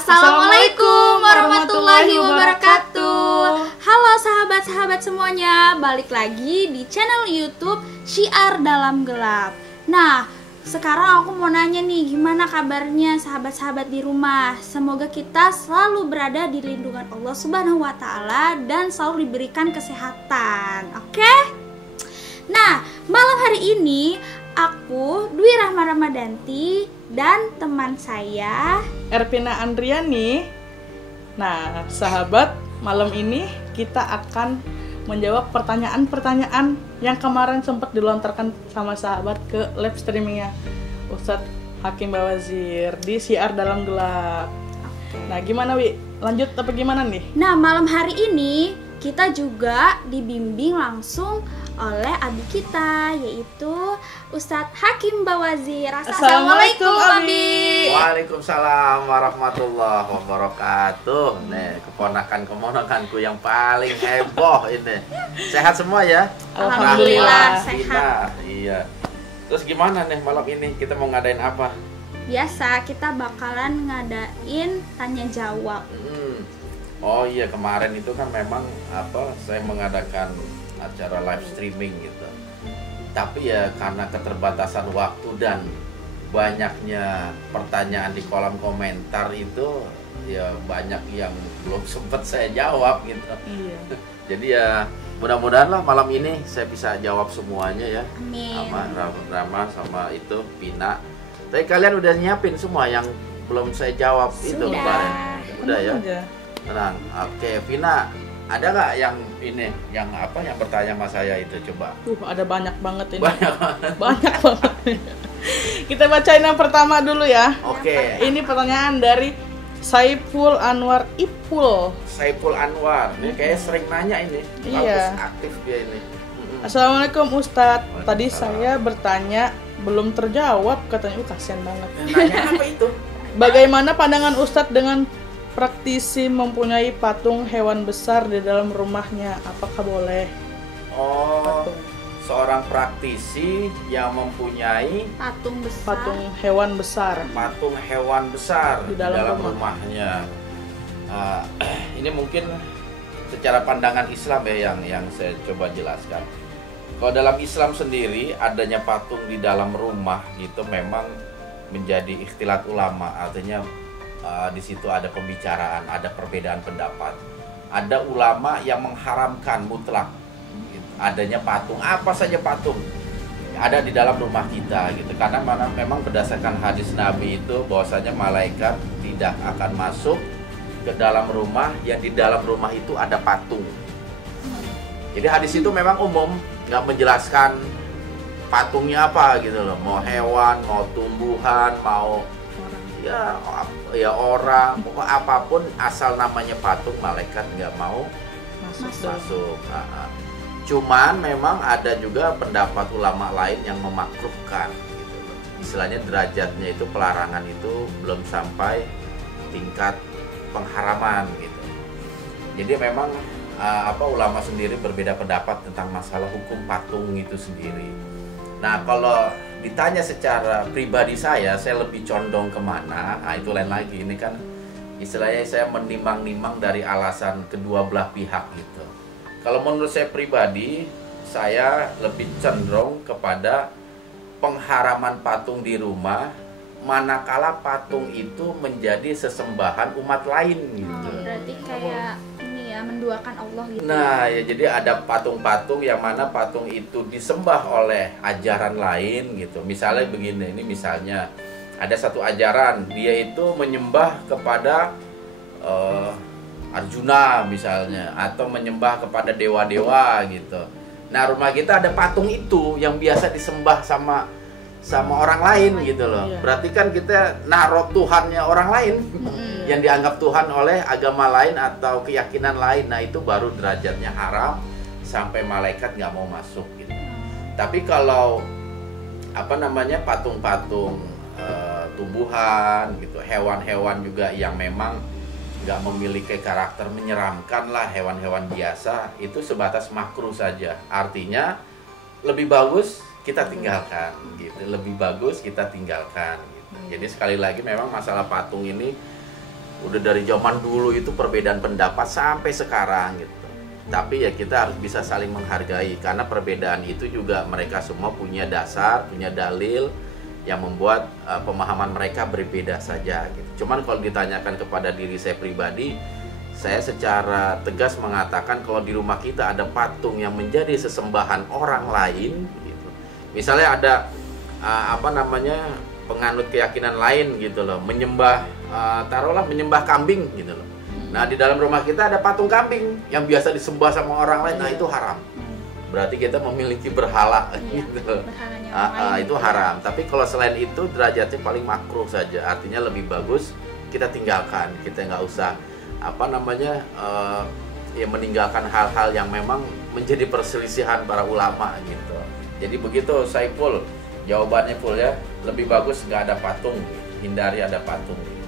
Assalamualaikum warahmatullahi wabarakatuh. Halo sahabat-sahabat semuanya, balik lagi di channel YouTube Syiar Dalam Gelap. Nah, sekarang aku mau nanya nih, gimana kabarnya sahabat-sahabat di rumah? Semoga kita selalu berada di lindungan Allah Subhanahu wa Ta'ala dan selalu diberikan kesehatan. Oke? Nah, malam hari ini aku Dwi Rahma Ramadanti dan teman saya Ervina Andriani. Nah, sahabat, malam ini kita akan menjawab pertanyaan-pertanyaan yang kemarin sempat dilontarkan sama sahabat ke live streamingnya Ustadz Hakim Bawazir di Syiar Dalam Gelap. Nah, gimana Wi? Lanjut apa gimana nih? Nah, malam hari ini kita juga dibimbing langsung oleh abi kita, yaitu Ustadz Hakim Bawazir. Assalamualaikum Abi. Waalaikumsalam warahmatullahi wabarakatuh. Nih, keponakan-keponakanku yang paling heboh ini. Sehat semua ya? Alhamdulillah Rahma, sehat. Ina. Iya. Terus gimana nih malam ini? Kita mau ngadain apa? Biasa kita bakalan ngadain tanya jawab. Oh iya, kemarin itu kan memang saya mengadakan acara live streaming gitu. Tapi ya karena keterbatasan waktu dan banyaknya pertanyaan di kolom komentar itu, ya banyak yang belum sempat saya jawab gitu. Iya. Jadi ya mudah-mudahan lah malam ini saya bisa jawab semuanya ya. Amin. Sama Rama sama itu Pina. Tapi kalian udah nyiapin semua yang belum saya jawab itu Sudah. kemarin. Udah ya. Aja. Tenang. Oke, Vina, ada nggak yang ini, yang bertanya sama saya itu, coba? Ada banyak banget ini. Banyak. Banyak banget. Kita bacain yang pertama dulu ya. Oke. Ini pertanyaan dari Saiful Anwar Ipul. Saiful Anwar, ini kayak sering nanya ini. Iya. Bagus aktif dia ini. Assalamualaikum Ustadz. Waalaikumsalam. Tadi saya bertanya belum terjawab, katanya. Kasihan banget. Nanya apa itu? Bagaimana pandangan Ustadz dengan praktisi mempunyai patung hewan besar di dalam rumahnya? Apakah boleh? Oh, Patung. seorang praktisi yang mempunyai Patung besar. Patung hewan besar. patung hewan besar Di di dalam dalam rumah. rumahnya. Ini mungkin secara pandangan Islam ya yang saya coba jelaskan. Kalau dalam Islam sendiri, adanya patung di dalam rumah gitu memang menjadi ikhtilat ulama, artinya di situ ada pembicaraan, ada perbedaan pendapat. Ada ulama yang mengharamkan mutlak gitu, adanya patung, apa saja patung ada di dalam rumah kita gitu, karena memang berdasarkan hadis Nabi itu bahwasanya malaikat tidak akan masuk ke dalam rumah yang di dalam rumah itu ada patung. Jadi hadis itu memang umum, nggak menjelaskan patungnya apa gitu loh, mau hewan, mau tumbuhan, mau ya orang, pokok apapun asal namanya patung, malaikat nggak mau masuk. Cuman memang ada juga pendapat ulama lain yang memakruhkan gitu. Istilahnya derajatnya itu, pelarangan itu belum sampai tingkat pengharaman gitu. Jadi memang ulama sendiri berbeda pendapat tentang masalah hukum patung itu sendiri. Nah, kalau ditanya secara pribadi saya lebih condong kemana? Nah, itu lain lagi. Ini kan istilahnya saya menimbang-nimbang dari alasan kedua belah pihak gitu. Kalau menurut saya pribadi, saya lebih cenderung kepada pengharaman patung di rumah manakala patung itu menjadi sesembahan umat lain gitu. Berarti kayak ini ya, menduakan Allah gitu. Nah ya, jadi ada patung-patung yang mana patung itu disembah oleh ajaran lain gitu. Misalnya begini, ini misalnya ada satu ajaran, dia itu menyembah kepada Arjuna misalnya, atau menyembah kepada dewa-dewa gitu. Nah, rumah kita ada patung itu yang biasa disembah sama orang lain gitu loh. Iya. Berarti kan kita naruh Tuhannya orang lain yang dianggap Tuhan oleh agama lain atau keyakinan lain. Nah, itu baru derajatnya haram sampai malaikat nggak mau masuk gitu. Tapi kalau patung-patung tumbuhan gitu, hewan-hewan juga yang memang nggak memiliki karakter menyeramkan lah, hewan-hewan biasa, itu sebatas makruh saja. Artinya lebih bagus kita tinggalkan gitu, lebih bagus kita tinggalkan gitu. Jadi sekali lagi memang masalah patung ini Udah dari zaman dulu itu perbedaan pendapat sampai sekarang gitu. Tapi ya kita harus bisa saling menghargai, karena perbedaan itu juga mereka semua punya dasar, punya dalil yang membuat pemahaman mereka berbeda saja gitu. Cuman kalau ditanyakan kepada diri saya pribadi, saya secara tegas mengatakan kalau di rumah kita ada patung yang menjadi sesembahan orang lain gitu. Misalnya ada penganut keyakinan lain gitu loh, menyembah taruhlah menyembah kambing gitu loh. Nah, di dalam rumah kita ada patung kambing yang biasa disembah sama orang lain. Nah, itu haram. Berarti kita memiliki berhala gitu. Itu haram. Tapi kalau selain itu derajatnya paling makruh saja. Artinya lebih bagus kita tinggalkan. Kita nggak usah meninggalkan hal-hal yang memang menjadi perselisihan para ulama gitu. Jadi begitu Saiful, jawabannya Ful ya, lebih bagus nggak ada patung, hindari ada patung gitu.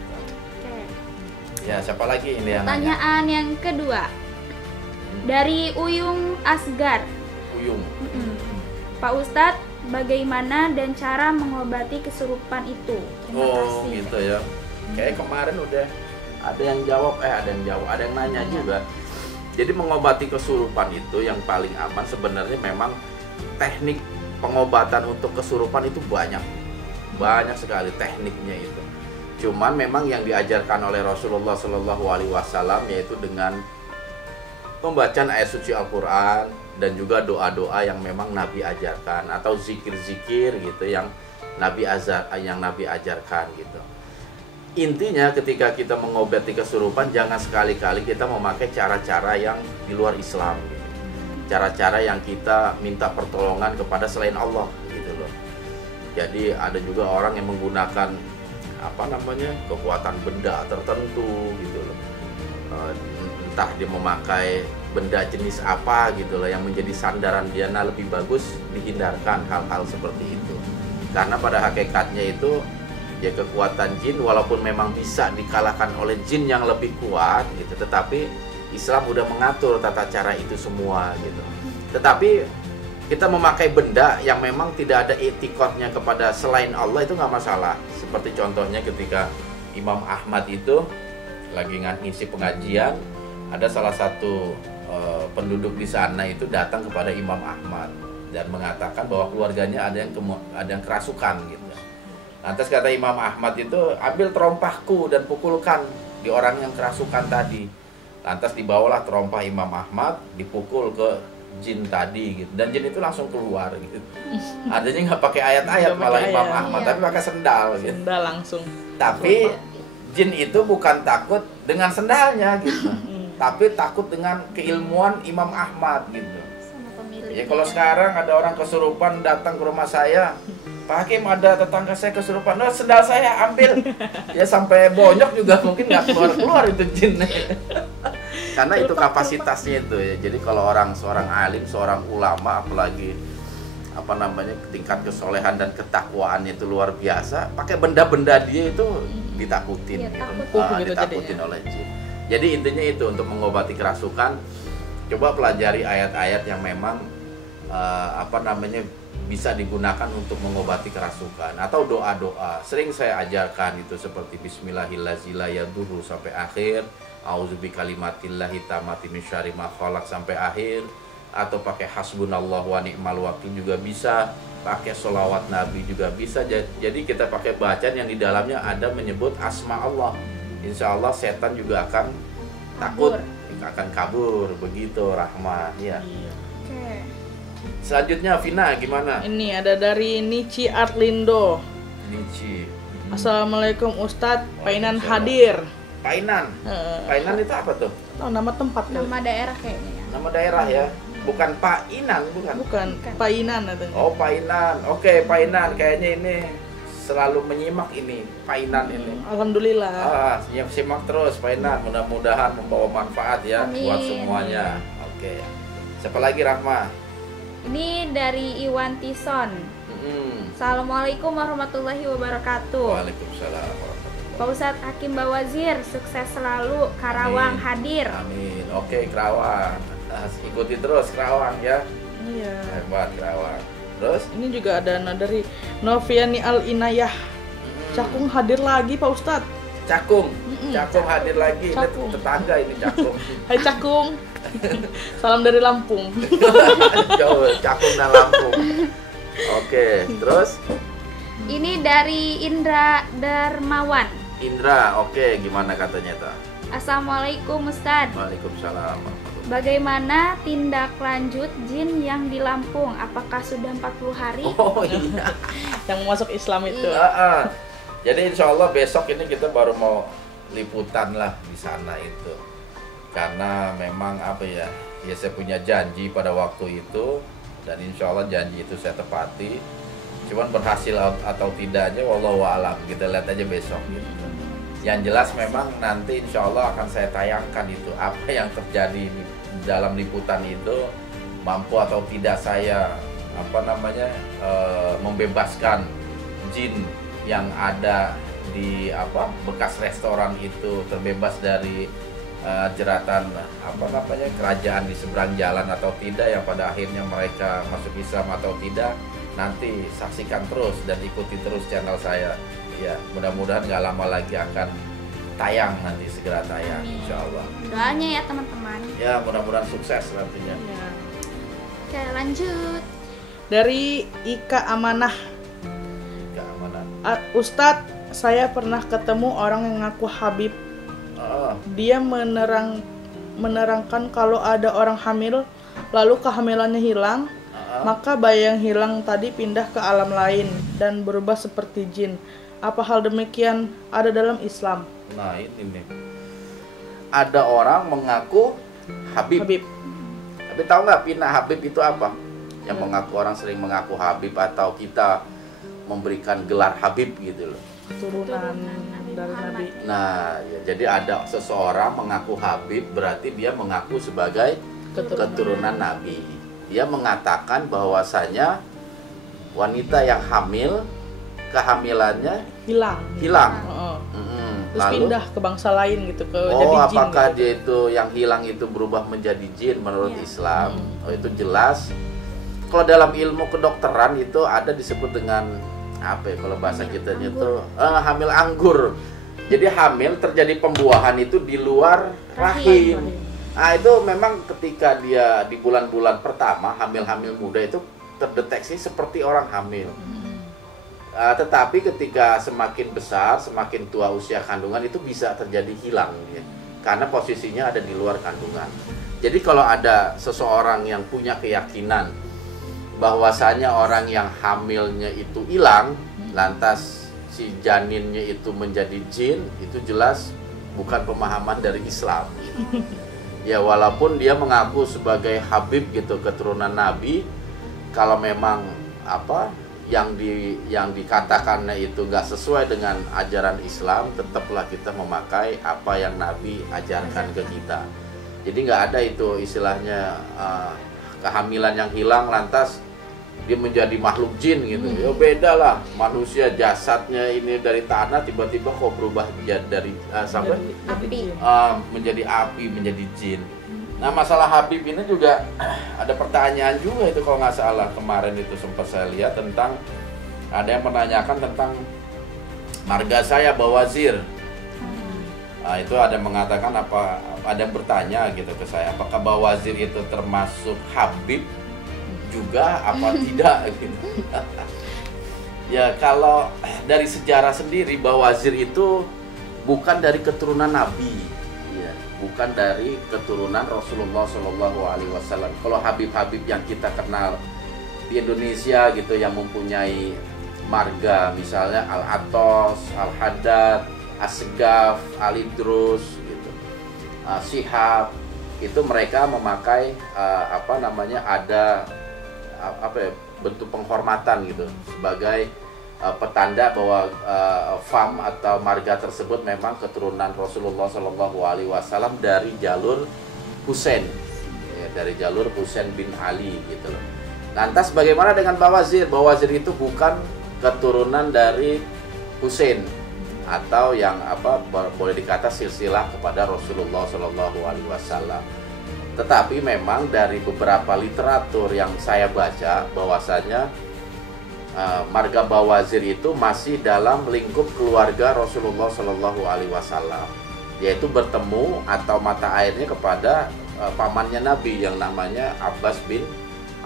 Ya, siapa lagi ini yang pertanyaan yang kedua dari Uyung Asgar. Uyung. Pak Ustadz, bagaimana dan cara mengobati kesurupan itu? Terima kasih. Gitu ya. Kayak kemarin udah ada yang jawab, ada yang nanya juga. Jadi mengobati kesurupan itu yang paling aman sebenarnya memang teknik pengobatan untuk kesurupan itu banyak sekali tekniknya itu. Cuman memang yang diajarkan oleh Rasulullah SAW yaitu dengan pembacaan ayat suci Al-Quran dan juga doa-doa yang memang Nabi ajarkan atau zikir-zikir gitu yang Nabi ajarkan gitu. Intinya ketika kita mengobati kesurupan jangan sekali-kali kita memakai cara-cara yang di luar Islam gitu. Cara-cara yang kita minta pertolongan kepada selain Allah gitu loh. Jadi ada juga orang yang menggunakan kekuatan benda tertentu gitu loh. Entah dia memakai benda jenis apa gitu loh yang menjadi sandaran dia. Nah, lebih bagus dihindarkan hal-hal seperti itu. Karena pada hakikatnya itu ya kekuatan jin walaupun memang bisa dikalahkan oleh jin yang lebih kuat gitu, tetapi Islam udah mengatur tata cara itu semua gitu. Tetapi kita memakai benda yang memang tidak ada etikotnya kepada selain Allah itu nggak masalah. Seperti contohnya ketika Imam Ahmad itu lagi ngisi pengajian, ada salah satu penduduk di sana itu datang kepada Imam Ahmad dan mengatakan bahwa keluarganya ada yang kerasukan gitu. Lantas kata Imam Ahmad itu, ambil terompahku dan pukulkan di orang yang kerasukan tadi. Lantas dibawalah terompah Imam Ahmad, dipukul ke jin tadi gitu. Dan jin itu langsung keluar gitu. Adanya nggak pakai ayat-ayat malah Imam Ahmad, tapi pakai sendal gitu. Sendal langsung. Tapi jin itu bukan takut dengan sendalnya gitu. Tapi takut dengan keilmuan Imam Ahmad gitu. Ya kalau sekarang ada orang kesurupan datang ke rumah saya, Pak Hakim, ada tetangga saya kesurupan, sendal saya ambil. Ya sampai bonyok juga mungkin nggak keluar itu jin. Karena itu kapasitasnya itu ya. Jadi kalau seorang alim, seorang ulama, apalagi tingkat kesolehan dan ketakwaannya itu luar biasa, pakai benda-benda dia itu ditakutin, ditakutin oleh jin. Jadi intinya itu untuk mengobati kerasukan, coba pelajari ayat-ayat yang memang bisa digunakan untuk mengobati kerasukan atau doa-doa. Sering saya ajarkan itu seperti Bismillahirrahmanirrahim sampai akhir, A'udzubikalimatillahi tammati min syarri ma khalaq sampai akhir, atau pakai hasbunallahu wa ni'mal wakil juga bisa, pakai sholawat Nabi juga bisa. Jadi kita pakai bacaan yang di dalamnya ada menyebut asma Allah. Insya Allah setan juga akan takut, akan kabur begitu, Rahmat ya. Selanjutnya Vina gimana? Ini ada dari Nici Arlindo. Nici. Assalamualaikum Ustadz, Painan hadir. Painan. Painan itu apa tuh? Nama tempat. Nama daerah kayaknya ya. Nama daerah ya. Bukan Painan, bukan. Bukan. Painan katanya. Oh, Painan. Oke, Painan. Kayaknya ini selalu menyimak ini Painan ini. Alhamdulillah. Ya simak terus Painan. Mudah-mudahan membawa manfaat ya. Amin. Buat semuanya. Oke. Siapa lagi Rahma? Ini dari Iwan Tison. Assalamualaikum warahmatullahi wabarakatuh. Waalaikumsalam warahmatullahi. Pak Ustadz Hakim Bawazir, sukses selalu. Karawang hadir. Amin. Oke, Karawang. Ikuti terus Karawang ya. Iya. Hebat Karawang. Terus? Ini juga ada dari Noviani Al Inayah. Cakung hadir lagi Pak Ustadz. Cakung. Cakung hadir lagi. Cakung. Ini tetangga ini Cakung. Hai Cakung. Salam dari Lampung. Jauh, Cakung dan Lampung. Oke, terus Ini dari Indra Darmawan. Indra, oke, gimana katanya tuh? Assalamualaikum Ustadz. Waalaikumsalam. Bagaimana tindak lanjut jin yang di Lampung? Apakah sudah 40 hari? Oh iya. Yang masuk Islam itu. Jadi insya Allah besok ini kita baru mau liputan lah di sana itu. Karena memang apa ya saya punya janji pada waktu itu dan insya Allah janji itu saya tepati. Cuman berhasil atau tidaknya wallahu a'lam, kita lihat aja besok gitu. Yang jelas memang nanti insya Allah akan saya tayangkan itu apa yang terjadi di dalam liputan itu, mampu atau tidak saya membebaskan jin yang ada di bekas restoran itu, terbebas dari jeratan kerajaan di seberang jalan atau tidak, yang pada akhirnya mereka masuk Islam atau tidak. Nanti saksikan terus dan ikuti terus channel saya ya, mudah-mudahan nggak lama lagi akan tayang, nanti segera tayang insya Allah. Doanya ya teman-teman. Ya mudah-mudahan sukses nantinya. Ya. Oke, lanjut. Dari Ika Amanah. Keamanan. Ustadz, saya pernah ketemu orang yang ngaku Habib. Dia menerangkan kalau ada orang hamil lalu kehamilannya hilang, maka bayi yang hilang tadi pindah ke alam lain dan berubah seperti jin. Apa hal demikian ada dalam Islam? Nah ini nih, ada orang mengaku Habib. Tapi tahu nggak Pina, Habib itu apa? Yang mengaku, orang sering mengaku Habib, atau kita memberikan gelar Habib gitu loh. Turunan dari Nabi. Nah ya, jadi ada seseorang mengaku Habib, berarti dia mengaku sebagai keturunan Nabi. Dia mengatakan bahwasanya wanita yang hamil, kehamilannya hilang. Terus Lalu, pindah ke bangsa lain gitu, ke jadi jin. Apakah gitu. dia itu yang hilang itu berubah menjadi jin menurut Islam? Itu jelas. Kalau dalam ilmu kedokteran itu ada disebut dengan apa ya, kalau bahasa kita itu hamil anggur. Jadi hamil terjadi pembuahan itu di luar rahim. Nah itu memang ketika dia di bulan-bulan pertama hamil-hamil muda itu terdeteksi seperti orang hamil. Tetapi ketika semakin besar, semakin tua usia kandungan itu bisa terjadi hilang ya, karena posisinya ada di luar kandungan. Jadi kalau ada seseorang yang punya keyakinan bahwasanya orang yang hamilnya itu hilang, lantas si janinnya itu menjadi jin, itu jelas bukan pemahaman dari Islam. Ya walaupun dia mengaku sebagai Habib gitu, keturunan Nabi, kalau memang yang dikatakannya itu nggak sesuai dengan ajaran Islam, tetaplah kita memakai apa yang Nabi ajarkan ke kita. Jadi nggak ada itu istilahnya kehamilan yang hilang lantas dia menjadi makhluk jin gitu. Ya beda lah, manusia jasadnya ini dari tanah tiba-tiba kok berubah dari Api. menjadi api, menjadi jin. Nah masalah Habib ini juga ada pertanyaan juga itu, kalau nggak salah kemarin itu sempat saya lihat tentang ada yang menanyakan tentang marga saya Bawazir. Nah, itu ada yang mengatakan ada yang bertanya gitu ke saya, apakah Bawazir itu termasuk Habib juga apa tidak gitu. Ya kalau dari sejarah sendiri Bawazir itu bukan dari keturunan Nabi. Bukan dari keturunan Rasulullah SAW. Kalau Habib-Habib yang kita kenal di Indonesia gitu, yang mempunyai marga misalnya Al-Atos, Al-Haddad, As-Segaf, Al-Idrus gitu, Syihab, itu mereka memakai ada bentuk penghormatan gitu sebagai petanda bahwa fam atau marga tersebut memang keturunan Rasulullah SAW dari jalur Husain, ya, dari jalur Husain bin Ali gitu loh. Lantas bagaimana dengan Bawazir? Bawazir itu bukan keturunan dari Husain atau yang boleh dikata silsilah kepada Rasulullah SAW. Tetapi memang dari beberapa literatur yang saya baca bahwasanya marga Bawazir itu masih dalam lingkup keluarga Rasulullah Shallallahu Alaihi Wasallam, yaitu bertemu atau mata airnya kepada pamannya Nabi yang namanya Abbas bin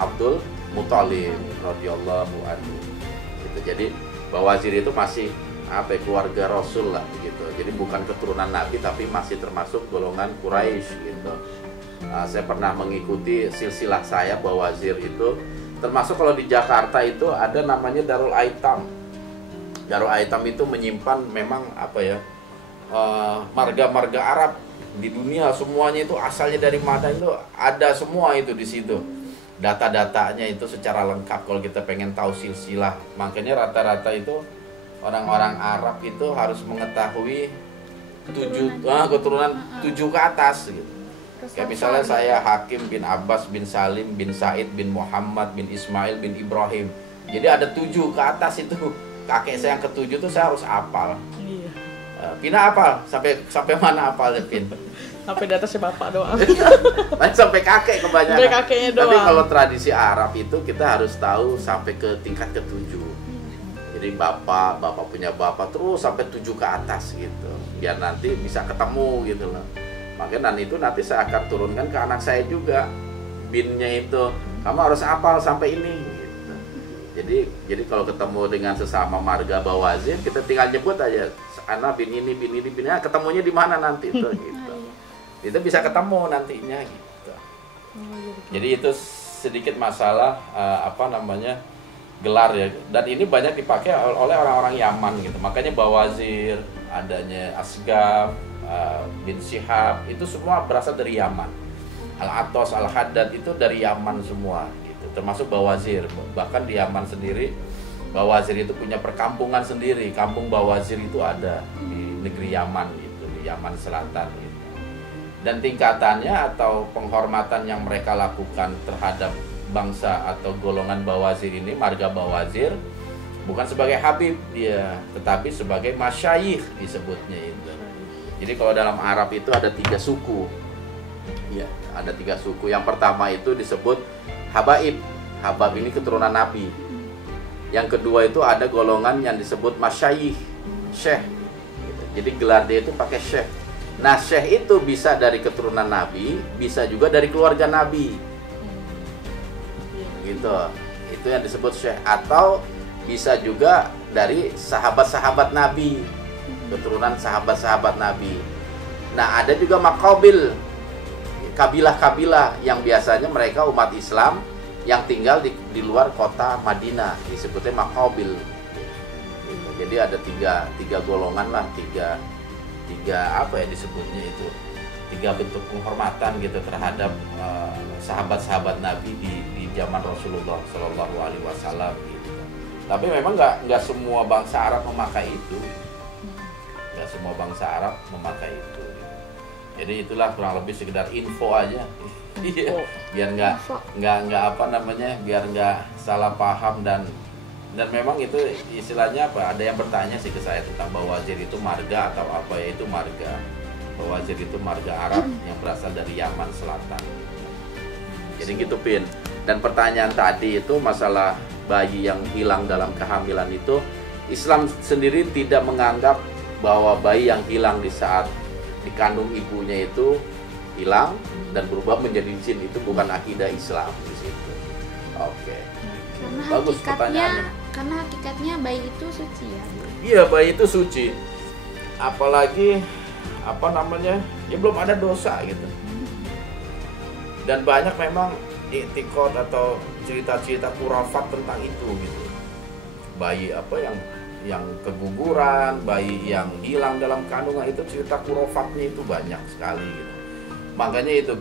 Abdul Muthalib radhiyallahu anhu. Gitu. Jadi Bawazir itu masih keluarga Rasul lah gitu. Jadi bukan keturunan Nabi tapi masih termasuk golongan Quraisy gitu. Saya pernah mengikuti silsilah saya Bawazir itu, termasuk kalau di Jakarta itu ada namanya Darul Aitam. Darul Aitam itu menyimpan memang marga-marga Arab di dunia semuanya, itu asalnya dari mana itu ada semua itu di situ. Data-datanya itu secara lengkap kalau kita pengen tahu silsilah. Makanya rata-rata itu orang-orang Arab itu harus mengetahui keturunan 7 ke atas gitu. Kayak misalnya saya Hakim bin Abbas bin Salim bin Said bin Muhammad bin Ismail bin Ibrahim. Jadi ada 7 ke atas itu. Kakek saya yang ke-7 tuh saya harus hafal. Iya. Pina hafal? Sampai mana hafalnya Pin? Sampai di atasnya bapak doang. Sampai kakek kebanyakan. Sampai kakeknya doang. Tapi kalau tradisi Arab itu kita harus tahu sampai ke tingkat ke-7. Jadi bapak punya bapak terus sampai 7 ke atas gitu. Biar nanti bisa ketemu gitu loh. Makanya nanti saya akan turunkan ke anak saya juga. Binnya itu kamu harus hafal sampai ini gitu. Jadi kalau ketemu dengan sesama marga Bawazir, kita tinggal nyebut aja anak bin ini, ketemunya di mana nanti itu gitu. Itu bisa ketemu nantinya gitu. Jadi itu sedikit masalah gelar ya, dan ini banyak dipakai oleh orang-orang Yaman gitu. Makanya Bawazir, adanya Asgaf, bin Syihab, itu semua berasal dari Yaman. Al-Atos, Al-Haddad itu dari Yaman semua gitu. Termasuk Bawazir. Bahkan di Yaman sendiri Bawazir itu punya perkampungan sendiri. Kampung Bawazir itu ada di negeri Yaman gitu, di Yaman Selatan gitu. Dan tingkatannya atau penghormatan yang mereka lakukan terhadap bangsa atau golongan Bawazir ini, marga Bawazir, bukan sebagai habib dia, tetapi sebagai masyayikh disebutnya itu. Jadi kalau dalam Arab itu ada 3 suku. Ya, ada 3 suku. Yang pertama itu disebut habaib. Habab ini keturunan Nabi. Yang kedua itu ada golongan yang disebut masyayikh, syekh. Jadi gelar dia itu pakai syekh. Nah, syekh itu bisa dari keturunan Nabi, bisa juga dari keluarga Nabi. Gitu. Itu yang disebut syekh, atau bisa juga dari sahabat-sahabat Nabi, keturunan sahabat-sahabat Nabi. Nah, ada juga maqabil, kabilah-kabilah yang biasanya mereka umat Islam yang tinggal di luar kota Madinah, disebutnya maqabil. Jadi ada tiga golongan lah, tiga disebutnya itu, 3 bentuk penghormatan gitu terhadap sahabat-sahabat Nabi di zaman Rasulullah Shallallahu Alaihi Wasallam gitu. Tapi memang nggak semua bangsa Arab memakai itu, nggak semua bangsa Arab memakai itu. Jadi itulah kurang lebih sekedar info aja, biar biar nggak salah paham dan memang itu istilahnya apa? Ada yang bertanya sih ke saya tentang Bawazir itu marga atau apa ya, itu marga. Bawazir itu marga Arab yang berasal dari Yaman Selatan. Jadi gitu Pin. Dan pertanyaan tadi itu masalah bayi yang hilang dalam kehamilan itu, Islam sendiri tidak menganggap bahwa bayi yang hilang di saat dikandung ibunya itu hilang dan berubah menjadi jin. Itu bukan akidah Islam di situ. Oke. Bagus pertanyaannya. Karena hakikatnya bayi itu suci ya. Iya, bayi itu suci. Apalagi ya belum ada dosa gitu. Dan banyak memang i'tiqad atau cerita-cerita khurafat tentang itu gitu. Bayi yang keguguran, bayi yang hilang dalam kandungan, itu cerita khurafatnya itu banyak sekali gitu. Makanya itu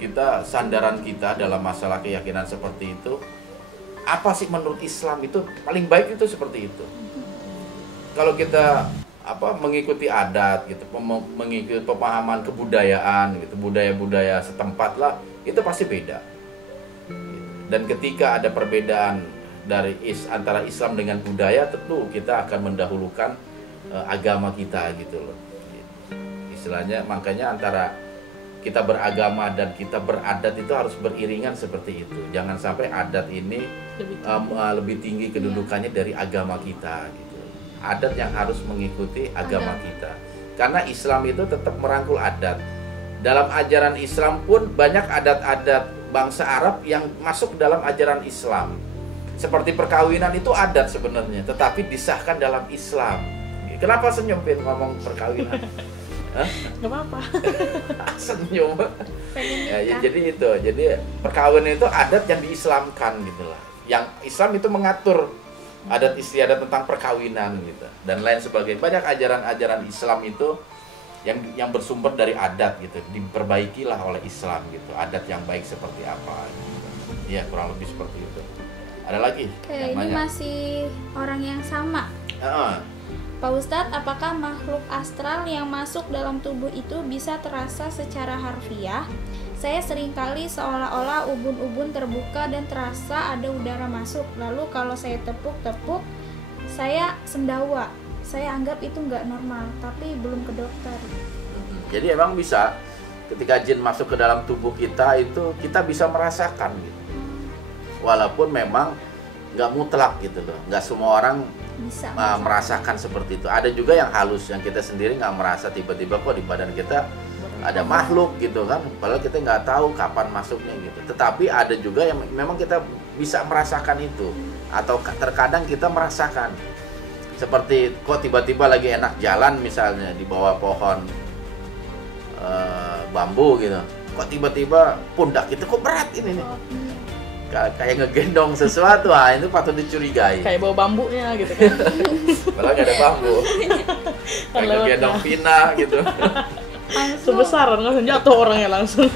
sandaran kita dalam masalah keyakinan seperti itu, apa sih menurut Islam itu paling baik itu seperti itu. Kalau kita mengikuti adat gitu, mengikuti pemahaman kebudayaan gitu, budaya-budaya setempat lah, itu pasti beda. Dan ketika ada perbedaan antara Islam dengan budaya, tentu kita akan mendahulukan agama kita gitu loh. Istilahnya makanya antara kita beragama dan kita beradat itu harus beriringan seperti itu. Jangan sampai adat ini lebih tinggi kedudukannya dari agama kita gitu. Adat yang harus mengikuti agama kita. Karena Islam itu tetap merangkul adat. Dalam ajaran Islam pun banyak adat-adat bangsa Arab yang masuk dalam ajaran Islam. Seperti perkawinan itu adat sebenarnya, tetapi disahkan dalam Islam. Kenapa senyum Pin ngomong perkawinan? Gak apa-apa. Senyum. Ya, jadi itu. Jadi perkawinan itu adat yang diislamkan gitu lah. Yang Islam itu mengatur adat istiadat tentang perkawinan gitu dan lain sebagainya. Banyak ajaran-ajaran Islam itu yang bersumber dari adat gitu. Diperbaikilah oleh Islam gitu. Adat yang baik seperti apa gitu. Ya, kurang lebih seperti itu. Ada lagi? Ini masih orang yang sama. Pak Ustadz, apakah makhluk astral yang masuk dalam tubuh itu bisa terasa secara harfiah? Saya seringkali seolah-olah ubun-ubun terbuka dan terasa ada udara masuk. Lalu kalau saya tepuk-tepuk, saya sendawa. Saya anggap itu nggak normal, tapi belum ke dokter. Jadi emang bisa, ketika jin masuk ke dalam tubuh kita itu kita bisa merasakan gitu. Walaupun memang nggak mutlak gitu loh, nggak semua orang bisa merasakan seperti itu. Ada juga yang halus, yang kita sendiri nggak merasa, tiba-tiba kok di badan kita ada makhluk gitu kan, padahal kita nggak tahu kapan masuknya gitu. Tetapi ada juga yang memang kita bisa merasakan itu, atau terkadang kita merasakan seperti kok tiba-tiba lagi enak jalan misalnya di bawah pohon bambu gitu, kok tiba-tiba pundak kita kok berat ini nih, kayak ngegendong sesuatu, itu patut dicurigai. Kayak bawa bambunya gitu kan. Padahal gak ada bambu. Kayak ngegendong pina gitu. Sebesar langsung jatuh orangnya langsung.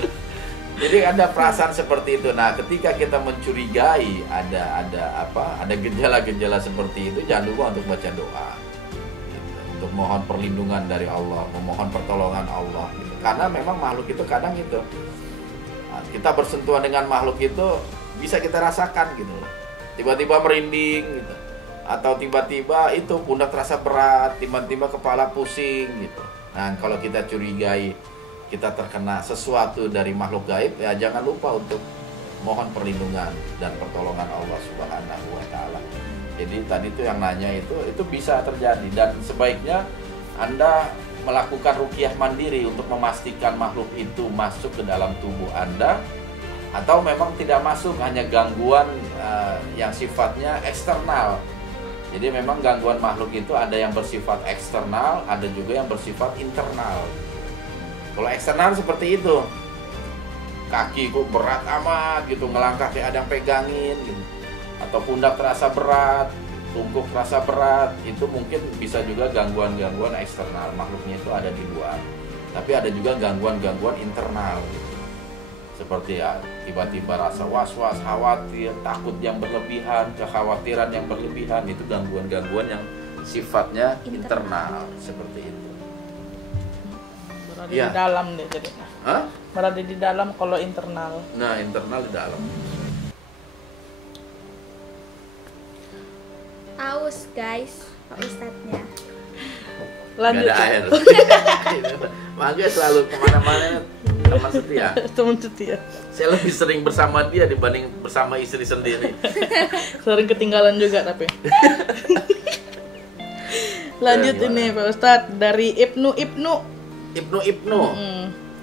Jadi ada perasaan seperti itu. Nah, ketika kita mencurigai ada gejala-gejala seperti itu, jangan lupa untuk baca doa. Gitu. Untuk mohon perlindungan dari Allah, memohon pertolongan Allah gitu. Karena memang makhluk itu kadang itu. Nah, kita bersentuhan dengan makhluk itu bisa kita rasakan gitu, tiba-tiba merinding gitu, atau tiba-tiba itu pundak terasa berat, tiba-tiba kepala pusing gitu. Nah, kalau kita curigai kita terkena sesuatu dari makhluk gaib, ya jangan lupa untuk mohon perlindungan dan pertolongan Allah Subhanahu wa Ta'ala. Jadi tadi itu yang nanya itu bisa terjadi, dan sebaiknya Anda melakukan ruqyah mandiri untuk memastikan makhluk itu masuk ke dalam tubuh Anda, atau memang tidak masuk, hanya gangguan yang sifatnya eksternal. Jadi memang gangguan makhluk itu ada yang bersifat eksternal, ada juga yang bersifat internal. Kalau eksternal seperti itu, kaki kok berat amat gitu, ngelangkah kayak ada yang pegangin gitu, atau pundak terasa berat, tungkuk terasa berat, itu mungkin bisa juga gangguan-gangguan eksternal, makhluknya itu ada di luar. Tapi ada juga gangguan-gangguan internal gitu. Seperti ya, tiba-tiba rasa was-was, khawatir, takut yang berlebihan, kekhawatiran yang berlebihan, itu gangguan-gangguan yang sifatnya internal seperti itu. Berada di dalam deh jadinya. Berada di dalam kalau internal. Nah, internal di dalam. Aus guys, Pak Ustadznya. Lanjut. Gak ada air. Makanya selalu kemana-mana teman setia. Teman setia. Saya lebih sering bersama dia dibanding bersama istri sendiri. Sering ketinggalan juga tapi. Lanjut ini Pak Ustadz, dari Ibnu.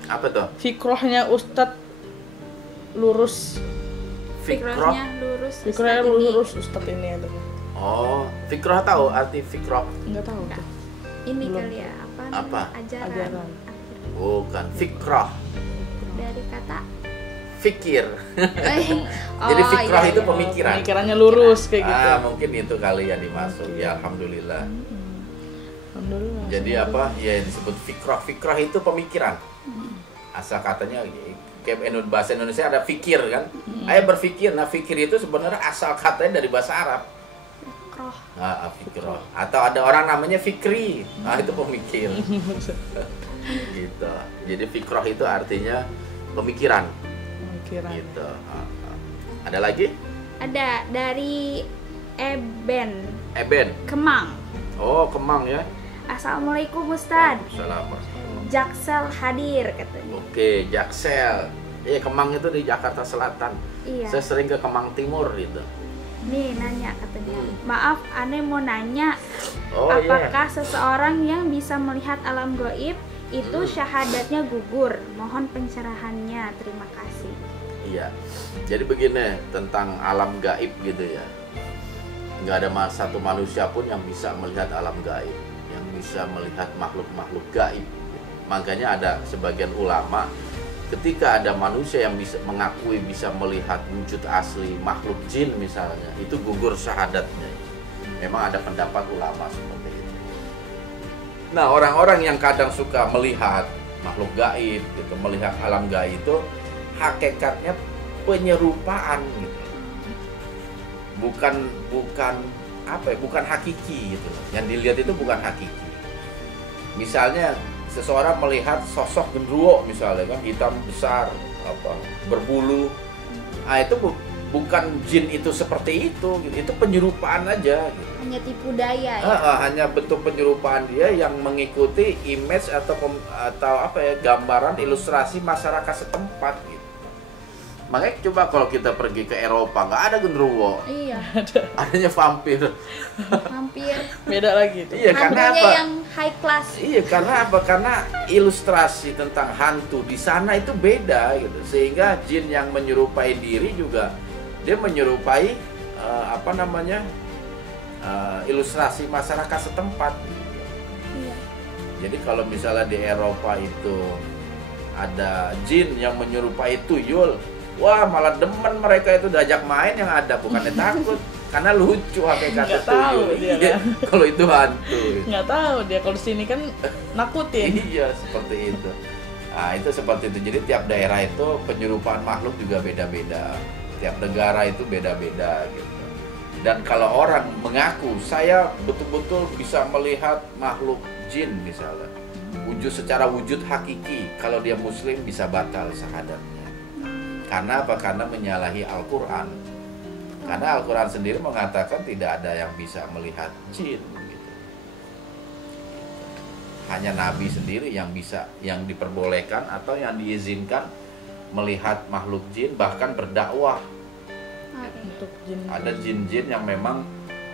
Apa tuh? Fikrohnya Ustadz lurus. Fikrohnya lurus. Fikrohnya lurus Ustadz ini ada. Oh, fikroh tahu arti fikroh? Enggak tahu. Ini belum. kali ya, Apa? Ajaran. Bukan, fikroh. Dari kata Fikir. Jadi fikroh itu pemikiran. Pemikirannya lurus kayak gitu. Mungkin itu kali yang dimaksud. Ya, alhamdulillah. Alhamdulillah. Jadi apa? Ya disebut fikroh. Fikroh itu pemikiran. Asal katanya kayak bahasa Indonesia ada fikir kan? Ayo berpikir. Nah, fikir itu sebenarnya asal katanya dari bahasa Arab. Fikroh. Atau ada orang namanya fikri. Nah, itu pemikir. Gitu. Jadi fikroh itu artinya pemikiran. Gitu. Ada lagi? Ada dari Eben. Eben. Kemang. Oh, Kemang ya. Assalamualaikum Ustadz. Waalaikumsalam. Jaksel hadir katanya. Oke, Jaksel. Kemang itu di Jakarta Selatan. Iya. Saya sering ke Kemang Timur gitu. Nih nanya katanya. Maaf, Ane mau nanya. Oh iya. Apakah seseorang yang bisa melihat alam gaib itu syahadatnya gugur? Mohon pencerahannya. Terima kasih. Iya. Jadi begini tentang alam gaib gitu ya. Nggak ada satu manusia pun yang bisa melihat alam gaib, yang bisa melihat makhluk-makhluk gaib. Makanya ada sebagian ulama, ketika ada manusia yang bisa mengakui bisa melihat wujud asli makhluk jin misalnya, itu gugur syahadatnya. Memang ada pendapat ulama seperti itu. Nah, orang-orang yang kadang suka melihat makhluk gaib gitu, melihat alam gaib itu hakikatnya penyerupaan gitu. Bukan bukan hakiki gitu. Yang dilihat itu bukan hakiki. Misalnya seseorang melihat sosok genderuwo misalnya kan, hitam besar, berbulu. Ah itu bukan jin itu seperti itu gitu. Itu penyerupaan aja gitu. Hanya tipu daya ya. Hanya bentuk penyerupaan dia yang mengikuti image atau gambaran ilustrasi masyarakat setempat gitu. Makanya coba kalau kita pergi ke Eropa nggak ada genderuwo. Iya. Adanya vampir. Hampir. Beda lagi tuh. Iya, karena Hantunya apa? yang high class. Iya, karena apa? Karena ilustrasi tentang hantu di sana itu beda gitu. Sehingga jin yang menyerupai diri juga dia menyerupai ilustrasi masyarakat setempat. Iya. Jadi kalau misalnya di Eropa itu ada jin yang menyerupai tuyul, wah malah demen mereka itu diajak main yang ada, bukannya takut. Karena lucu hakikatnya Nggak tahu tuyul. dia Iya, kan. kalau itu hantu. Nggak tahu dia, kalau di sini kan nakutin. Iya, seperti itu. Nah, itu seperti itu. Jadi tiap daerah itu penyerupaan makhluk juga beda-beda. Tiap negara itu beda-beda gitu. Dan kalau orang mengaku saya betul-betul bisa melihat makhluk jin misalnya, secara wujud hakiki, kalau dia muslim bisa batal syahadatnya. Karena apa? Karena menyalahi Al-Quran. Karena Al-Quran sendiri mengatakan tidak ada yang bisa melihat jin gitu. Hanya Nabi sendiri yang bisa, yang diperbolehkan atau yang diizinkan melihat makhluk jin, bahkan berdakwah. Untuk jin. Ada jin-jin yang memang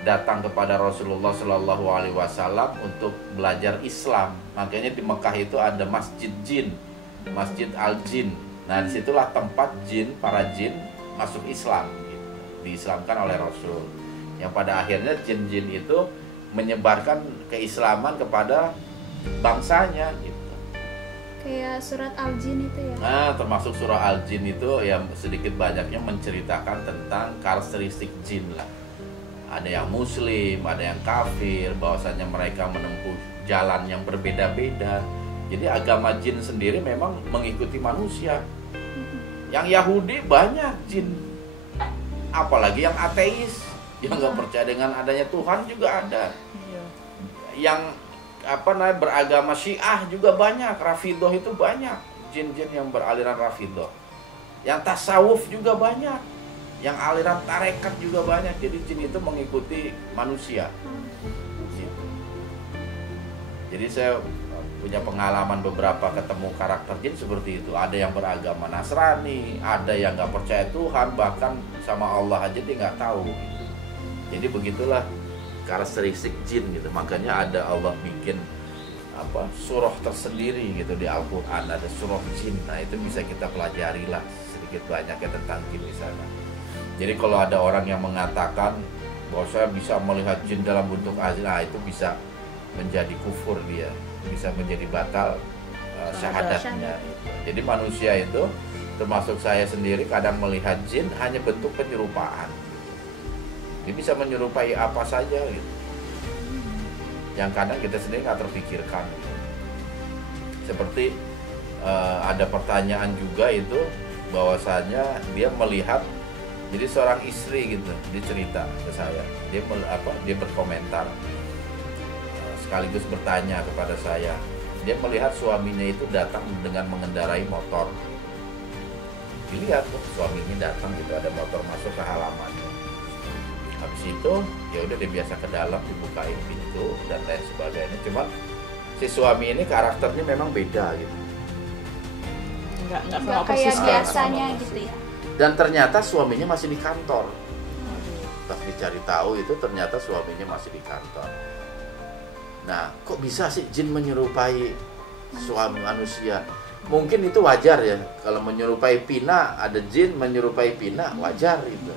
datang kepada Rasulullah Shallallahu Alaihi Wasallam untuk belajar Islam. Makanya di Mekah itu ada masjid jin, Masjid Al-Jin. Nah disitulah tempat jin, para jin masuk Islam, gitu. Diislamkan oleh Rasul. Yang pada akhirnya jin-jin itu menyebarkan keislaman kepada bangsanya, gitu. Kayak surat Al-Jin itu ya. Nah, termasuk surah Al-Jin itu yang sedikit banyaknya menceritakan tentang karakteristik jin lah. Ada yang muslim, ada yang kafir, bahwasanya mereka menempuh jalan yang berbeda-beda. Jadi agama jin sendiri memang mengikuti manusia. Yang Yahudi banyak jin. Apalagi yang ateis, yang nggak percaya dengan adanya Tuhan juga ada. Iya. Yang beragama Syiah juga banyak, Rafidhah itu banyak, jin-jin yang beraliran Rafidhah. Yang tasawuf juga banyak, yang aliran tarekat juga banyak. Jadi jin itu mengikuti manusia. Gitu. Jadi saya punya pengalaman beberapa ketemu karakter jin seperti itu. Ada yang beragama Nasrani, ada yang nggak percaya Tuhan, bahkan sama Allah aja dia nggak tahu. Gitu. Jadi begitulah karakteristik jin gitu. Makanya ada Allah bikin surah tersendiri gitu di Al-Quran, ada surah jin. Nah itu bisa kita pelajari lah sedikit banyaknya tentang jin di sana. Jadi kalau ada orang yang mengatakan bahwa saya bisa melihat jin dalam bentuk asli, nah itu bisa menjadi kufur, dia bisa menjadi batal syahadatnya. Jadi manusia itu termasuk saya sendiri kadang melihat jin hanya bentuk penyerupaan. Dia bisa menyerupai apa saja gitu. Yang kadang kita sendiri nggak terpikirkan gitu. Seperti ada pertanyaan juga itu bahwasanya dia melihat, jadi seorang istri gitu, dia cerita ke saya, dia berkomentar sekaligus bertanya kepada saya, dia melihat suaminya itu datang dengan mengendarai motor. Dilihat tuh suaminya datang gitu, ada motor masuk ke halaman. Habis itu ya udah dia biasa ke dalam, dibukain pintu dan lain sebagainya. Cuma si suami ini karakternya memang beda gitu. Nggak Nggak sama kayak persis biasanya sama gitu ya. Dan ternyata suaminya masih di kantor. Pas dicari tahu itu ternyata suaminya masih di kantor. Nah, kok bisa sih jin menyerupai suami manusia? Mungkin itu wajar ya. Kalau menyerupai Pina, ada jin menyerupai Pina, wajar itu.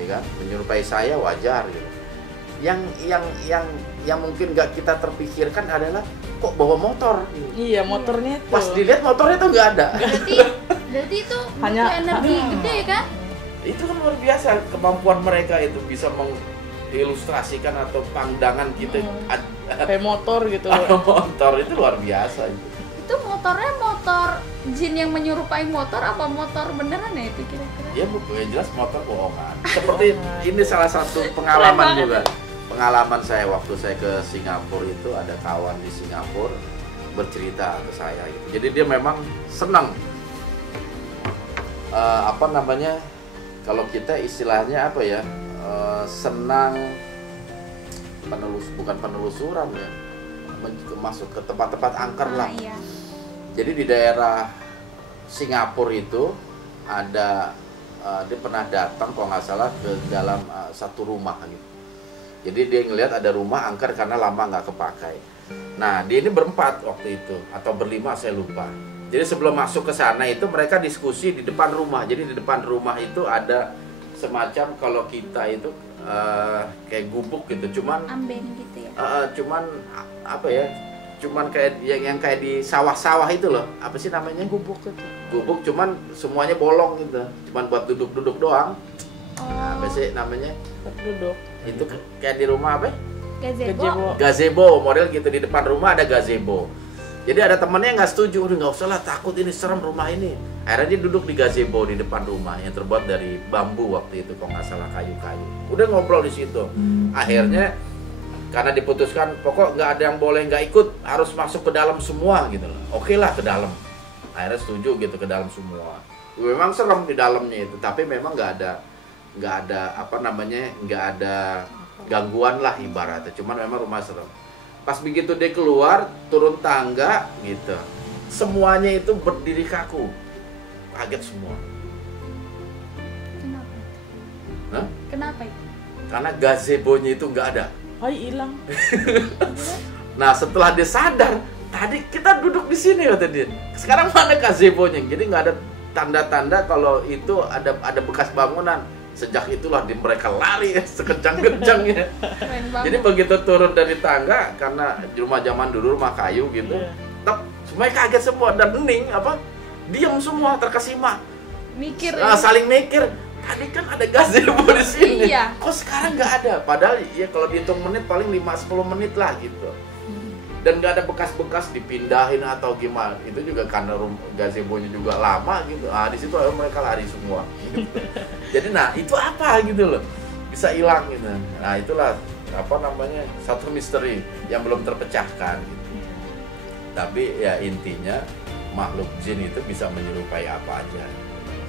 Ya kan? Menyerupai saya wajar gitu. Yang mungkin nggak kita terpikirkan adalah kok bawa motor gitu. Iya, motornya itu. Pas dilihat motornya tuh nggak ada. Berarti itu Hanya- butuh energi gede kan? Itu kan luar biasa kemampuan mereka itu bisa mengilustrasikan atau pandangan kita Kayak motor gitu. motor itu luar biasa itu. Itu motornya motor jin yang menyerupai motor apa motor beneran ya itu kira-kira? Ya jelas motor bohongan. Seperti ini salah satu pengalaman juga. Pengalaman saya waktu saya ke Singapura itu ada kawan di Singapura bercerita ke saya gitu. Jadi dia memang senang apa namanya? Kalau kita istilahnya apa ya? Senang bukan penelusuran ya. Masuk ke tempat-tempat angker lah. Iya. Jadi di daerah Singapura itu ada dia pernah datang kalau nggak salah ke dalam satu rumah gitu. Jadi dia ngelihat ada rumah angker karena lama nggak kepakai. Nah dia ini berempat waktu itu atau berlima saya lupa. Jadi sebelum masuk ke sana itu mereka diskusi di depan rumah. Jadi di depan rumah itu ada semacam kalau kita itu kayak gubuk gitu, cuman Amben gitu ya. cuman apa ya? Cuman kayak yang kayak di sawah-sawah itu loh. Apa sih namanya? Gubuk itu. Gubuk cuman semuanya bolong gitu. Cuman buat duduk-duduk doang. Nah, apa sih namanya? Duduk. Itu kayak di rumah apa? Gazebo. Gazebo, model gitu, di depan rumah ada gazebo. Jadi ada temennya yang nggak setuju, udah nggak usah lah, takut ini serem rumah ini. Akhirnya dia duduk di gazebo di depan rumah yang terbuat dari bambu waktu itu, kalau nggak salah kayu-kayu. Udah ngobrol di situ. Akhirnya karena diputuskan pokok nggak ada yang boleh nggak ikut, harus masuk ke dalam semua gitu loh. Oke lah ke dalam. Akhirnya setuju gitu ke dalam semua. Memang serem di dalamnya itu, tapi memang nggak ada apa namanya, nggak ada gangguan lah ibaratnya. Cuman memang rumah serem. Pas begitu dia keluar, turun tangga gitu, semuanya itu berdiri kaku, kaget semua. Kenapa? Hah? Kenapa itu? Karena gazebonya itu nggak ada. Hilang. Nah setelah dia sadar, tadi kita duduk di sini kata dia. Sekarang mana gazebonya? Jadi nggak ada tanda-tanda kalau itu ada bekas bangunan. Sejak itulah mereka lari sekejang-kejangnya. Keren banget. Jadi begitu turun dari tangga, karena di rumah zaman dulu rumah kayu gitu, semuanya kaget semua dan hening apa, diam semua terkesima, Mikir saling mikir. Tadi kan ada gazebo di sini, Iya. kok sekarang nggak ada? Padahal ya kalau dihitung menit paling 5-10 menit lah gitu. Dan nggak ada bekas-bekas dipindahin atau gimana. Itu juga karena gazebonya juga lama gitu. Ah di situ mereka lari semua. Gitu. Jadi nah itu apa gitu loh, bisa hilang gitu. Nah itulah apa namanya, satu misteri yang belum terpecahkan gitu. Tapi ya intinya makhluk jin itu bisa menyerupai apa aja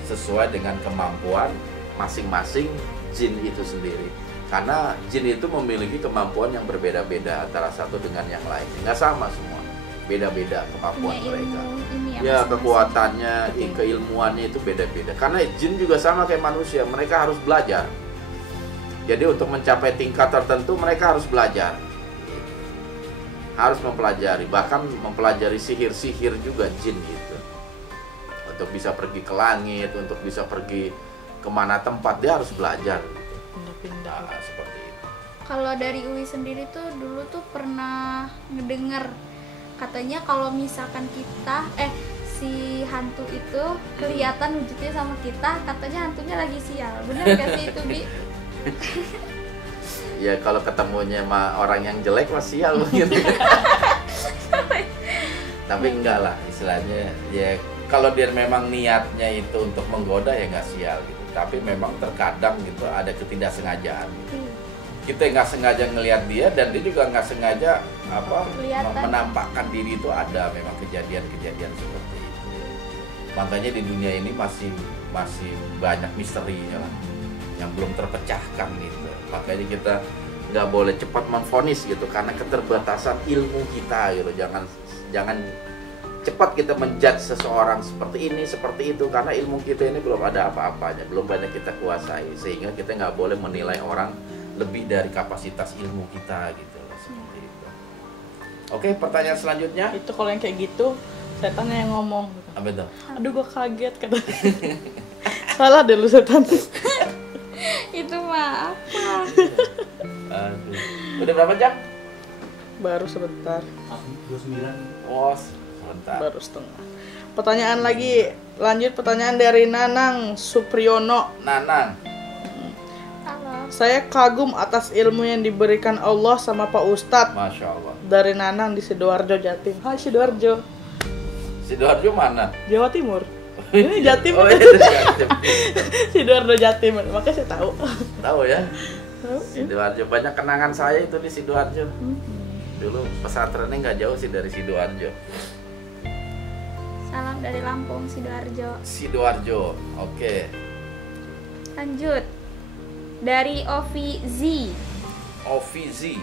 sesuai dengan kemampuan masing-masing jin itu sendiri. Karena jin itu memiliki kemampuan yang berbeda-beda antara satu dengan yang lain. Nggak sama semua, beda-beda kemampuan punya mereka. ilmu ini ya. Ya masing-masing. kekuatannya, keilmuannya itu beda-beda. Karena jin juga sama kayak manusia, mereka harus belajar. Jadi untuk mencapai tingkat tertentu mereka harus belajar, harus mempelajari, bahkan mempelajari sihir-sihir juga jin gitu. Untuk bisa pergi ke langit, untuk bisa pergi kemana tempat dia harus belajar. Pindah-pindah. Nah, seperti itu. Kalau dari Uwi sendiri tuh dulu tuh pernah ngedenger katanya kalau misalkan kita si hantu itu kelihatan wujudnya sama kita, katanya hantunya lagi sial. Bener gak sih itu, Bi? Ya kalau ketemunya sama orang yang jelek masih sial gitu. Tapi enggak lah istilahnya, ya kalau dia memang niatnya itu untuk menggoda ya nggak sial gitu. Tapi memang terkadang gitu ada ketidaksengajaan. Kita nggak sengaja ngelihat dia dan dia juga nggak sengaja Kelihatan. menampakkan diri, itu ada memang kejadian-kejadian seperti itu. Makanya di dunia ini masih banyak misterinya lah yang belum terpecahkan gitu. Makanya kita nggak boleh cepat memvonis gitu karena keterbatasan ilmu kita gitu. Jangan cepat kita menjudge seseorang seperti ini, seperti itu, karena ilmu kita ini belum ada apa-apanya, belum banyak kita kuasai, sehingga kita nggak boleh menilai orang lebih dari kapasitas ilmu kita gitu loh, seperti itu. Oke, pertanyaan selanjutnya. Itu kalau yang kayak gitu, setannya yang ngomong. Apa itu? Aduh, gue kaget kata. Salah deh lu setan. Itu mah apa? Aduh. Udah berapa jam? Baru sebentar. 29. Oh, sebentar. Baru setengah. Pertanyaan lagi, lanjut pertanyaan dari Nanang Supriyono. Nanang. Halo. Saya kagum atas ilmu yang diberikan Allah sama Pak Ustadz. Masya Allah. Dari Nanang di Sidoarjo, Jatim. Hai Sidoarjo, Sidoarjo mana? Jawa Timur. Ini Jatim. Oh, itu Jatim. Sidoarjo, Jatim. Makanya saya tahu. Tahu ya? Tahu, ya. Sidoarjo, banyak kenangan saya itu di Sidoarjo. Dulu pesantrennya nggak jauh sih dari Sidoarjo. Salam dari Lampung, Sidoarjo. Sidoarjo, oke. Lanjut. Dari Ovi Z. Ovizi.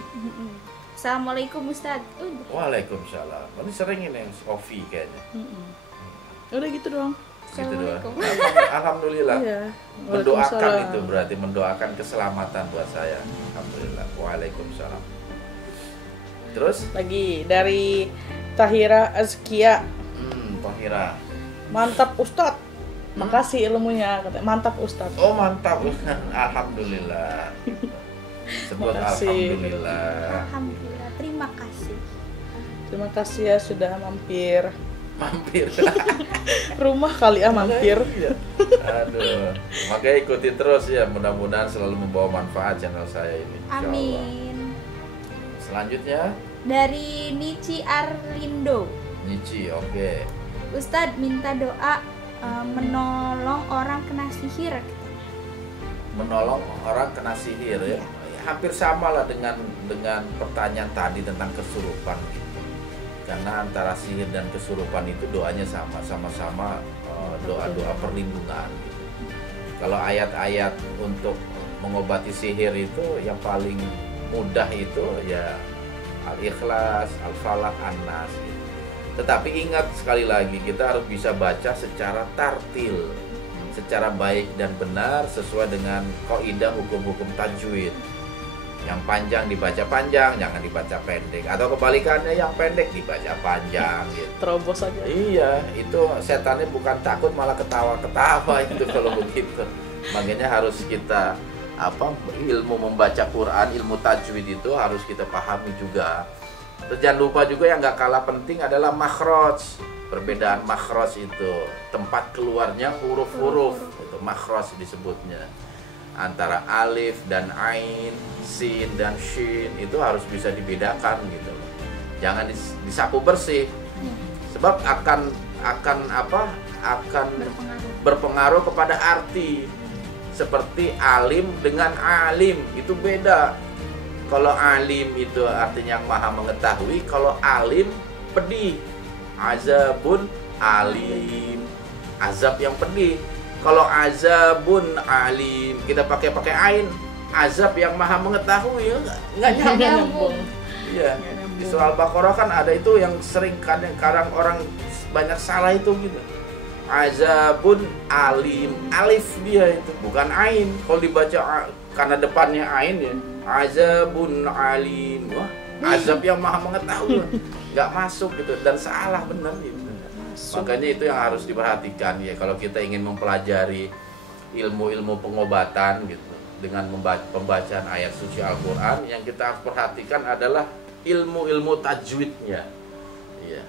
Assalamualaikum Ustadz. Waalaikumsalam. Ini sering ini Ovi kayaknya. Udah gitu doang. Gitu doang. Assalamualaikum. Alhamdulillah. Iya. Mendoakan Waalaikumsalam. itu berarti mendoakan keselamatan buat saya. Alhamdulillah. Waalaikumsalam. Terus? Lagi dari Tahira Azkia. Tohira. Mantap Ustadz. Makasih ilmunya, katanya. Mantap Ustadz. Oh mantap. Alhamdulillah. Sebut Makasih. alhamdulillah. Alhamdulillah. Terima kasih. Terima kasih ya sudah mampir. Mampir. Rumah kali ya mampir. Iya. Aduh. Makanya ikuti terus ya. Mudah-mudahan selalu membawa manfaat channel saya ini. Insya Allah. Amin. Selanjutnya Dari Nici Arlindo. Nici, oke. Ustadz minta doa menolong orang kena sihir. Menolong orang kena sihir ya. Iya. Hampir sama lah dengan pertanyaan tadi tentang kesurupan gitu. Karena antara sihir dan kesurupan itu doanya sama-sama doa-doa perlindungan gitu. Kalau ayat-ayat untuk mengobati sihir itu yang paling mudah itu ya Al-Ikhlas, Al-Falaq, An-Nas gitu. Tetapi ingat sekali lagi kita harus bisa baca secara tartil, secara baik dan benar sesuai dengan kaidah hukum-hukum tajwid. Yang panjang dibaca panjang, jangan dibaca pendek. Atau kebalikannya yang pendek dibaca panjang gitu. Terobos aja. Iya, itu setannya bukan takut malah ketawa-ketawa itu kalau begitu. Makanya harus kita ilmu membaca Quran, ilmu tajwid itu harus kita pahami juga. Terus jangan lupa juga yang nggak kalah penting adalah makhraj. Perbedaan makhraj itu tempat keluarnya huruf-huruf, itu makhraj disebutnya. Antara alif dan ain, sin dan shin itu harus bisa dibedakan gitu loh. Jangan disapu bersih. Sebab akan berpengaruh kepada arti. Seperti alim dengan alim itu beda. Kalau alim itu artinya yang maha mengetahui, kalau alim pedih. Azabun alim, azab yang pedih. Kalau azabun alim kita pakai ain, azab yang maha mengetahui, nggak nyambung. Iya. Di surah Al-Baqarah kan ada itu yang sering kadang orang banyak salah itu gitu. Azabun alim, alif dia itu bukan ain. Kalau dibaca karena depannya ain ya, azabun alim. Wah, azab yang maha mengetahui. Nggak masuk gitu dan salah benar gitu. Makanya itu yang harus diperhatikan ya kalau kita ingin mempelajari ilmu-ilmu pengobatan gitu dengan pembacaan ayat suci Al-Qur'an, yang kita harus perhatikan adalah ilmu-ilmu tajwidnya. Iya.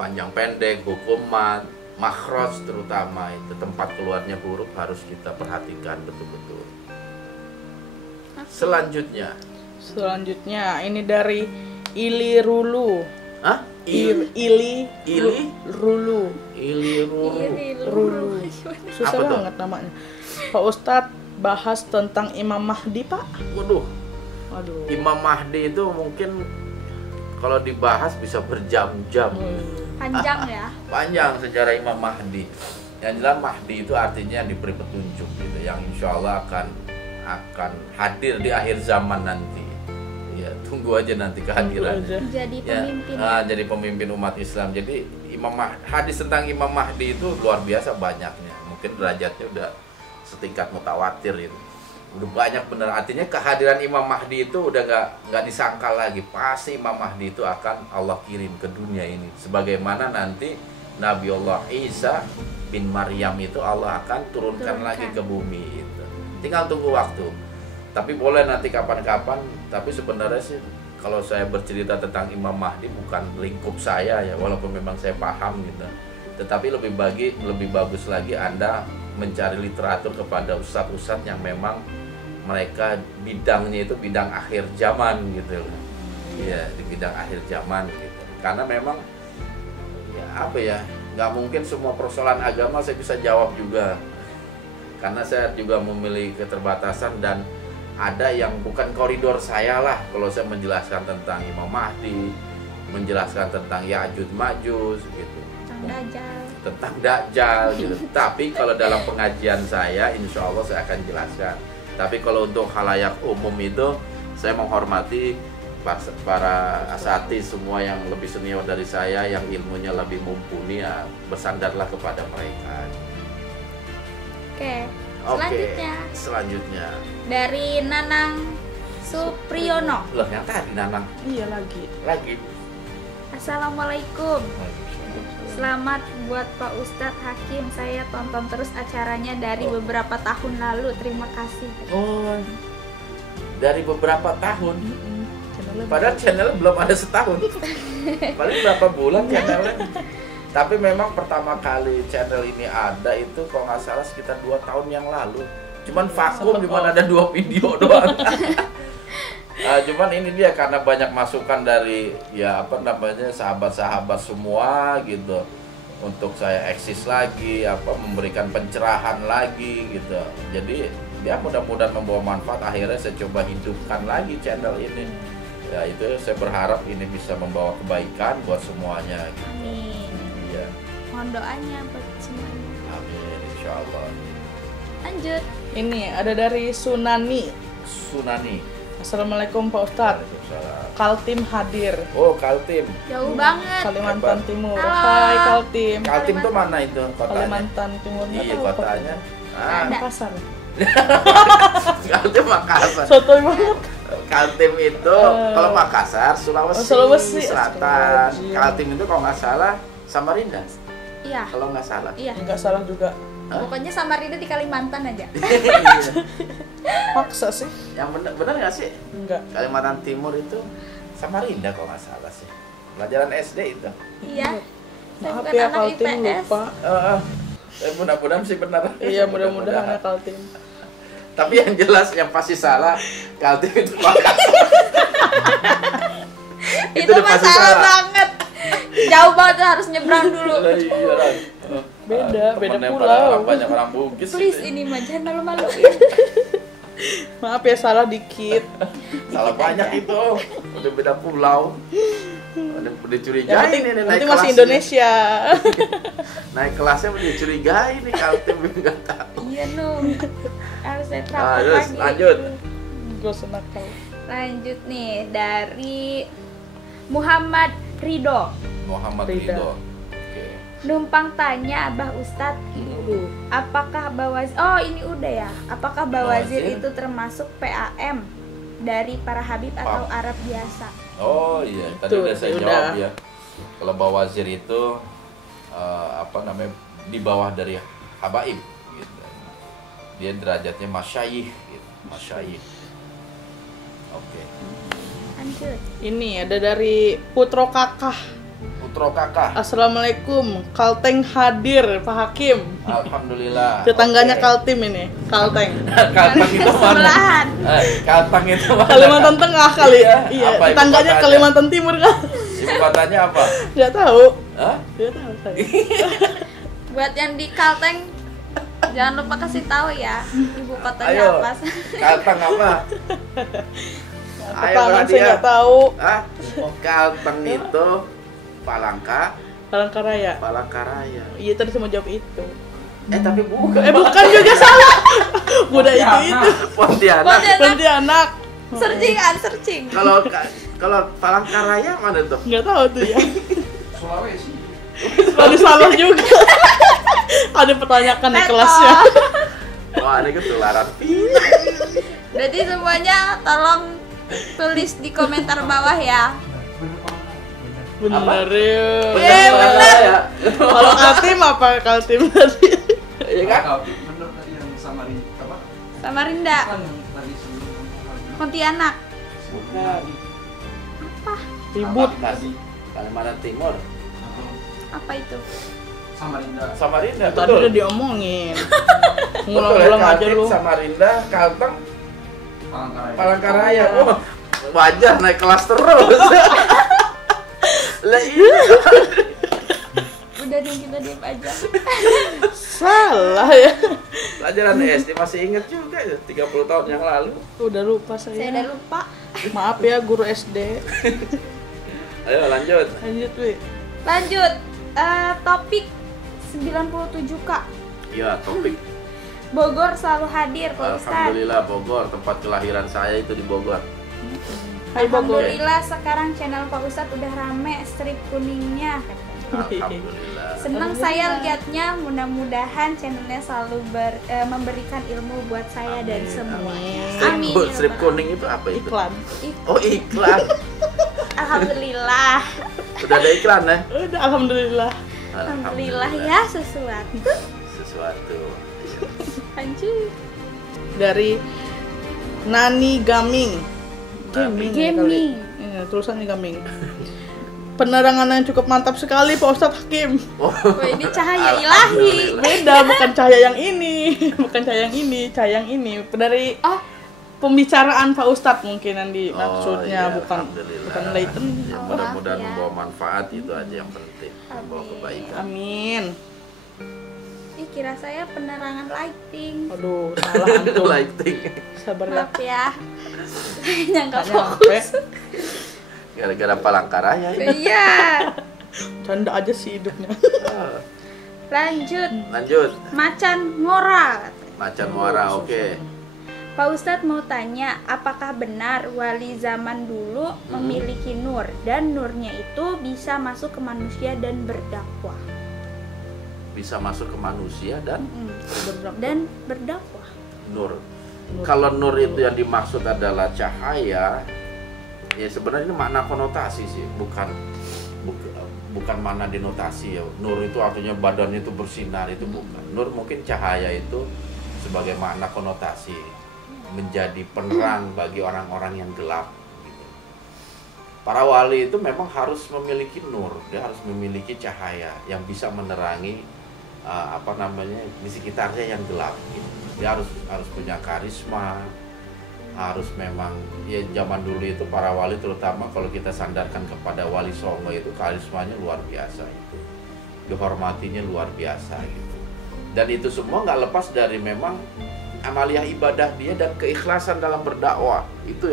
Panjang pendek, hukum mat, makhraj terutama itu tempat keluarnya huruf harus kita perhatikan betul-betul. Selanjutnya ini dari Ili Rulu. Hah? Ili Rulu. Susah Apa tuh? banget namanya. Pak Ustadz bahas tentang Imam Mahdi, Pak. Waduh. Aduh. Imam Mahdi itu mungkin kalau dibahas bisa berjam-jam. Panjang ya. Panjang sejarah Imam Mahdi. Yang jelas Mahdi itu artinya yang diberi petunjuk gitu, yang insya Allah akan akan hadir di akhir zaman nanti. Ya, tunggu aja nanti kehadirannya. Jadi Ya, pemimpin. jadi pemimpin umat Islam. Jadi hadis tentang Imam Mahdi itu luar biasa banyaknya. Mungkin derajatnya udah setingkat mutawatir itu. Udah banyak bener. Artinya kehadiran Imam Mahdi itu udah nggak disangkal lagi. Pasti Imam Mahdi itu akan Allah kirim ke dunia ini. Sebagaimana nanti Nabi Allah Isa bin Maryam itu Allah akan turunkan lagi ke bumi itu. Tinggal tunggu waktu. Tapi boleh nanti kapan-kapan. Tapi sebenarnya sih kalau saya bercerita tentang Imam Mahdi bukan lingkup saya ya, walaupun memang saya paham gitu. Tetapi lebih bagus lagi Anda mencari literatur kepada ustadz-ustadz yang memang mereka bidangnya itu bidang akhir zaman gitu. Iya, di bidang akhir zaman gitu. Karena memang ya apa ya, nggak mungkin semua persoalan agama saya bisa jawab juga. Karena saya juga memiliki keterbatasan dan ada yang bukan koridor saya lah kalau saya menjelaskan tentang Imam Mahdi, menjelaskan tentang Ya'juj Ma'juj gitu. Tentang Dajjal gitu. Tapi kalau dalam pengajian saya, insya Allah saya akan jelaskan. Tapi kalau untuk khalayak umum itu, saya menghormati para asatidz semua yang lebih senior dari saya, yang ilmunya lebih mumpuni, ya bersandarlah kepada mereka. Oke, selanjutnya dari Nanang Supriyono. Loh, yang tadi Nanang. Iya lagi. Assalamualaikum. Selamat buat Pak Ustadz Hakim. Saya tonton terus acaranya dari beberapa tahun lalu. Terima kasih. Oh, dari beberapa tahun. Padahal channelnya belum ada setahun. Paling berapa bulan channelnya. Tapi memang pertama kali channel ini ada itu kalau nggak salah sekitar 2 tahun yang lalu. Cuman vakum, cuman ada 2 video doang. Cuman ini dia karena banyak masukan dari ya apa namanya sahabat-sahabat semua gitu untuk saya eksis lagi, apa memberikan pencerahan lagi gitu. Jadi ya mudah-mudahan membawa manfaat. Akhirnya saya coba hidupkan lagi channel ini. Ya itu saya berharap ini bisa membawa kebaikan buat semuanya. Gitu. Amin. Ya. Mohon doanya buat semuanya. Amin, insya Allah. Lanjut. Ini ada dari Sunani. Assalamualaikum Pak Ustadz. Waalaikumsalam. Kaltim hadir. Oh, Kaltim. Jauh banget. Kalimantan Hebat. Timur. Halo. Hai Kaltim. Kaltim tuh mana itu kotanya? Kalimantan Timur. Nggak Iya, tahu kotanya. Ada. Makassar. Kaltim Makassar. Sotoy banget. Kaltim itu kalau Makassar Sulawesi, Sulawesi. Selatan. Astagfirullah. Kaltim itu kalau nggak salah Samarinda. Iya. Kalau nggak salah. Iya. Nggak salah juga. Pokoknya Samarinda di Kalimantan aja. Maksa sih. Yang benar nggak sih? Enggak. Kalimantan Timur itu Samarinda kalau nggak salah sih. Pelajaran SD itu. Iya. Saya Maaf bukan ya anak Kaltim IPS. lupa. Mudah-mudahan sih benar. Iya mudah-mudahan ya Kaltim. Tapi yang jelas yang pasti salah Kaltim itu Makassar. Itu udah pasti masalah salah. banget. Jauh banget harus nyebrang dulu. Lah, iya lah. Beda Temennya pulau. pada banyak orang Bugis. Please gitu. ini mah jangan malu-malu. Maaf ya salah dikit. Salah banyak itu. Udah beda pulau. Udah Yang dicurigai penting, nih naik masih kelasnya. Indonesia. Naik kelasnya udah dicurigai nih Kaltim enggak tahu. Iya no. Harus saya terapkan Terus lagi. lanjut. Gue senakal. Lanjut nih dari Muhammad Ridho. Muhammad Rida. Ridho. Oke. Numpang tanya Abah Ustadz, apakah Bawazir? Oh ini udah ya. Apakah Bawazir Bawazir? itu termasuk PAM dari para Habib atau Arab biasa? Oh iya, tadi Tuh, udah saya udah. jawab ya. Kalau Bawazir itu apa namanya di bawah dari Habaib gitu. Dia derajatnya masyayikh gitu, masyayikh. Oke. Lanjut. Ini ada dari Putro Kakah. Putro Kakak. Assalamualaikum. Kalteng hadir Pak Hakim. Alhamdulillah. Tetangganya Oke. Kaltim ini. Kalteng. Kalteng itu mana? Sebelahan. Kalteng itu mana? Kalimantan Tengah kali ya. Iya. Iya. Apa ibu Tetangganya kotanya? Kalimantan Timur kan. Ibu kotanya apa? Nggak tahu. Hah? Nggak tahu saya. Buat yang di Kalteng, jangan lupa kasih tahu ya ibu kotanya Ayo. apa. Kalteng apa? Ayo Tangan saya dia. nggak tahu. Hah? Kalteng itu Palangkaraya. Palangkaraya. Palangkaraya. Iya tadi saya mau jawab itu. Tapi bukan. Bukan juga salah. Udah itu. Pontianak. Pontianak. Searching. Kalau Palangkaraya mana tuh? Nggak tahu tuh ya. Sulawesi. Tadi salah juga. Ada pertanyaan di kelasnya. Wah, ini ketularan. Berarti semuanya tolong tulis di komentar bawah ya. Bener ya. Iya, bener. Ya. Kalau Kaltim apa Kaltim tadi? Iya kan? Bener tadi yang Samarinda, Kan yang tadi sebelum Pontianak. Bukan. Ribut. Kalimantan Timur. Apa itu? Samarinda. Samarinda. Tadi udah diomongin. Ngulang-ngulang Betul ya, aja Kaltim, lu. Samarinda, Kalteng, Palangkaraya. Palangkaraya. Oh, wajar naik kelas terus. Lah iya. Udah deh, kita diam aja. Salah ya. Pelajaran SD masih inget juga ya, 30 tahun yang lalu. Udah lupa Saya saya. udah lupa. Maaf ya guru SD. Ayo lanjut. Lanjut, Wi. Lanjut, topik 97 Kak. Iya, topik. Bogor selalu hadir, Pak Ustadz. Alhamdulillah Bogor, tempat kelahiran saya itu di Bogor. Hai Bogor. Alhamdulillah sekarang channel Pak Ustadz udah rame strip kuningnya. Alhamdulillah. Senang saya lihatnya, mudah-mudahan channelnya selalu memberikan ilmu buat saya dan semuanya. Amin. ya Strip Rabbal kuning itu apa itu? Iklan. alamin. Oh, iklan. Alhamdulillah. Udah ada iklan ya? Udah alhamdulillah. Alhamdulillah ya sesuatu. Sesuatu. Anjir. Dari Nani Gaming. Gaming. ya kali. Gaming. Iya, tulisannya Gaming. Penerangan yang cukup mantap sekali Pak Ustadz Hakim. Oh, Wah, ini cahaya ilahi. Alhamdulillah. Beda, bukan cahaya yang ini. Bukan cahaya yang ini, cahaya yang ini. Dari Oh, pembicaraan Pak Ustadz mungkin yang maksudnya, iya, bukan Alhamdulillah. enlighten. Ya, mudah-mudahan Ya. membawa manfaat, itu aja yang penting. Membawa Amin. kebaikan. Amin. ih kira saya penerangan lighting. Aduh, salah antum. Lighting. Sabar ya. Maaf ya. Saya nggak Nggak nyampe. fokus. Gara-gara Palangkaraya ya. Iya. Canda aja sih hidupnya. Ah, Lanjut, lanjut. macan ngora. Macan muara, oke. Pak Ustadz mau tanya, apakah benar wali zaman dulu memiliki nur dan nurnya itu bisa masuk ke manusia dan berdakwah? Bisa masuk ke manusia dan Dan berdakwah. nur. Kalau nur itu yang dimaksud adalah cahaya, ya sebenarnya ini makna konotasi sih, bukan makna denotasi ya. Nur itu artinya badannya itu bersinar, itu bukan. Nur mungkin cahaya itu sebagai makna konotasi, menjadi penerang bagi orang-orang yang gelap gitu. Para wali itu memang harus memiliki nur, dia harus memiliki cahaya yang bisa menerangi di sekitarnya yang gelap gitu. Dia harus punya karisma, harus memang ya zaman dulu itu para wali, terutama kalau kita sandarkan kepada Wali Songo, itu karismanya luar biasa, itu dihormatinya luar biasa gitu. Dan itu semua nggak lepas dari memang amaliyah ibadah dia dan keikhlasan dalam berdakwah. Itu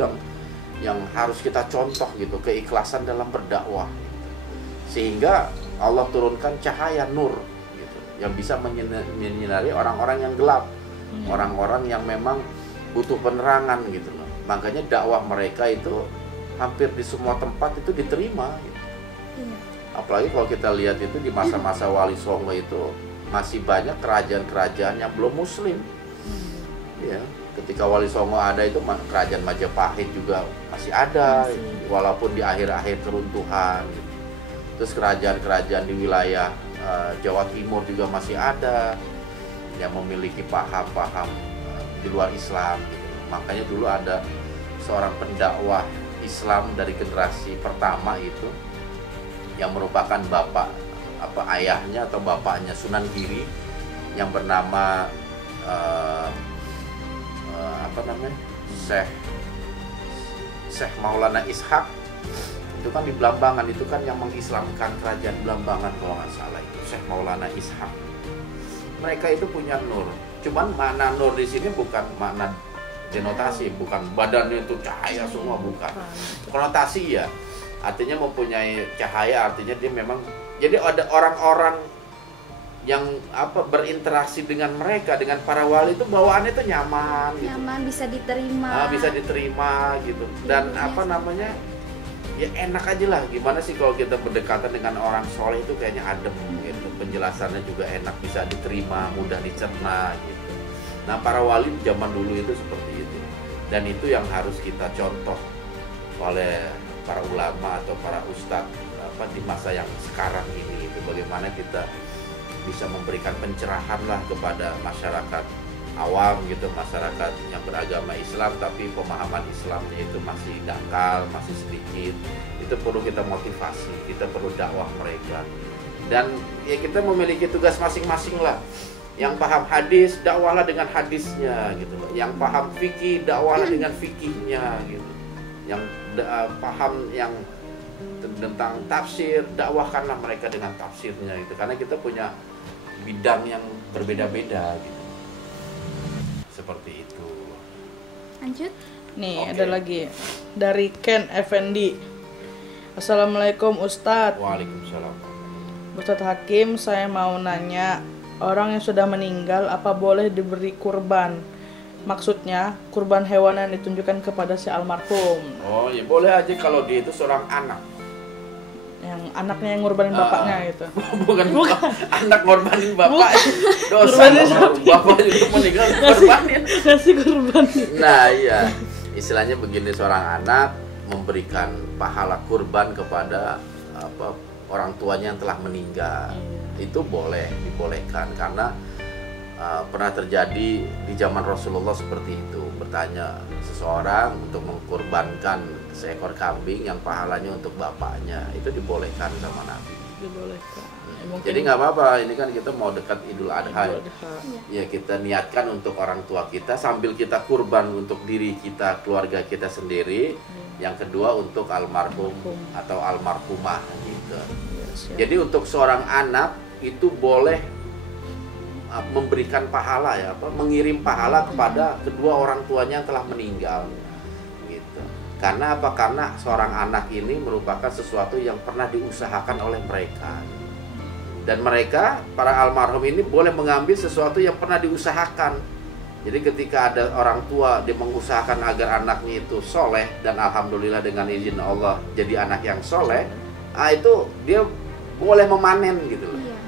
yang harus kita contoh gitu, keikhlasan dalam berdakwah gitu. Sehingga Allah turunkan cahaya nur gitu, yang bisa menyinari orang-orang yang gelap, orang-orang yang memang butuh penerangan gitu loh. Makanya dakwah mereka itu hampir di semua tempat itu diterima gitu. Apalagi kalau kita lihat itu di masa-masa Wali Songo itu masih banyak kerajaan-kerajaan yang belum muslim. Ya, ketika Wali Songo ada itu kerajaan Majapahit juga masih ada, walaupun di akhir-akhir keruntuhan. Terus kerajaan-kerajaan di wilayah Jawa Timur juga masih ada yang memiliki paham-paham di luar Islam gitu. Makanya dulu ada seorang pendakwah Islam dari generasi pertama itu yang merupakan ayahnya atau bapaknya Sunan Giri, yang bernama Syekh Maulana Ishak. Itu kan di Blambangan, itu kan yang mengislamkan kerajaan Blambangan kalau nggak salah, itu Syekh Maulana Ishak. Mereka itu punya nur. Cuman makna nur di sini bukan makna denotasi, bukan badannya itu cahaya semua, bukan. Konotasi ya, artinya mempunyai cahaya, artinya dia memang. Jadi ada orang-orang yang apa berinteraksi dengan mereka, dengan para wali itu bawaannya itu nyaman gitu. Nyaman, bisa diterima. Bisa diterima gitu. Dan apa namanya, ya enak aja lah. Gimana sih kalau kita berdekatan dengan orang soleh itu kayaknya adem gitu, penjelasannya juga enak, bisa diterima, mudah dicerna gitu. Nah para wali zaman dulu itu seperti itu, dan itu yang harus kita contoh oleh para ulama atau para ustadz apa di masa yang sekarang ini, itu bagaimana kita bisa memberikan pencerahan lah kepada masyarakat awam gitu, masyarakat yang beragama Islam tapi pemahaman Islamnya itu masih dangkal, masih sedikit. Itu perlu kita motivasi, kita perlu dakwah mereka. Dan ya kita memiliki tugas masing-masing lah. Yang paham hadis, dakwahlah dengan hadisnya gitu. Yang paham fikih, dakwahlah dengan fikihnya gitu. Yang paham yang tentang tafsir, dakwahkanlah mereka dengan tafsirnya gitu. Karena kita punya bidang yang berbeda-beda gitu. Seperti itu. Lanjut. Nih, Oke. ada lagi dari Ken Effendi. Assalamualaikum Ustadz. Waalaikumsalam. Ustadz Hakim, saya mau nanya, orang yang sudah meninggal apa boleh diberi kurban? Maksudnya, kurban hewan yang ditunjukkan kepada si almarhum. Oh ya boleh aja kalau dia itu seorang anak. Yang anaknya yang ngorbanin bapaknya gitu. Bukan anak ngorbanin bapak. Dosa Ngorbanin dong, bapak juga meninggal ngorbanin. Kasih kurban. Nah iya, istilahnya begini, seorang anak memberikan pahala kurban kepada apa orang tuanya yang telah meninggal. Itu boleh, dibolehkan karena pernah terjadi di zaman Rasulullah seperti itu. Bertanya seseorang untuk mengkurbankan seekor kambing yang pahalanya untuk bapaknya, itu dibolehkan sama Nabi. Dibolehkan. Ya, mungkin Jadi nggak apa-apa, ini kan kita mau dekat Idul Adha. Idul Adha. Ya kita niatkan untuk orang tua kita sambil kita kurban untuk diri kita, keluarga kita sendiri. Yang kedua untuk almarhum atau almarhumah gitu. Ya, siap. Jadi untuk seorang anak itu boleh memberikan pahala ya, mengirim pahala kepada kedua orang tuanya yang telah meninggal gitu. Karena apa? Karena seorang anak ini merupakan sesuatu yang pernah diusahakan oleh mereka. Dan mereka, para almarhum ini boleh mengambil sesuatu yang pernah diusahakan. Jadi ketika ada orang tua dia mengusahakan agar anaknya itu soleh, dan alhamdulillah dengan izin Allah jadi anak yang soleh, itu dia boleh memanen gitu loh. Iya.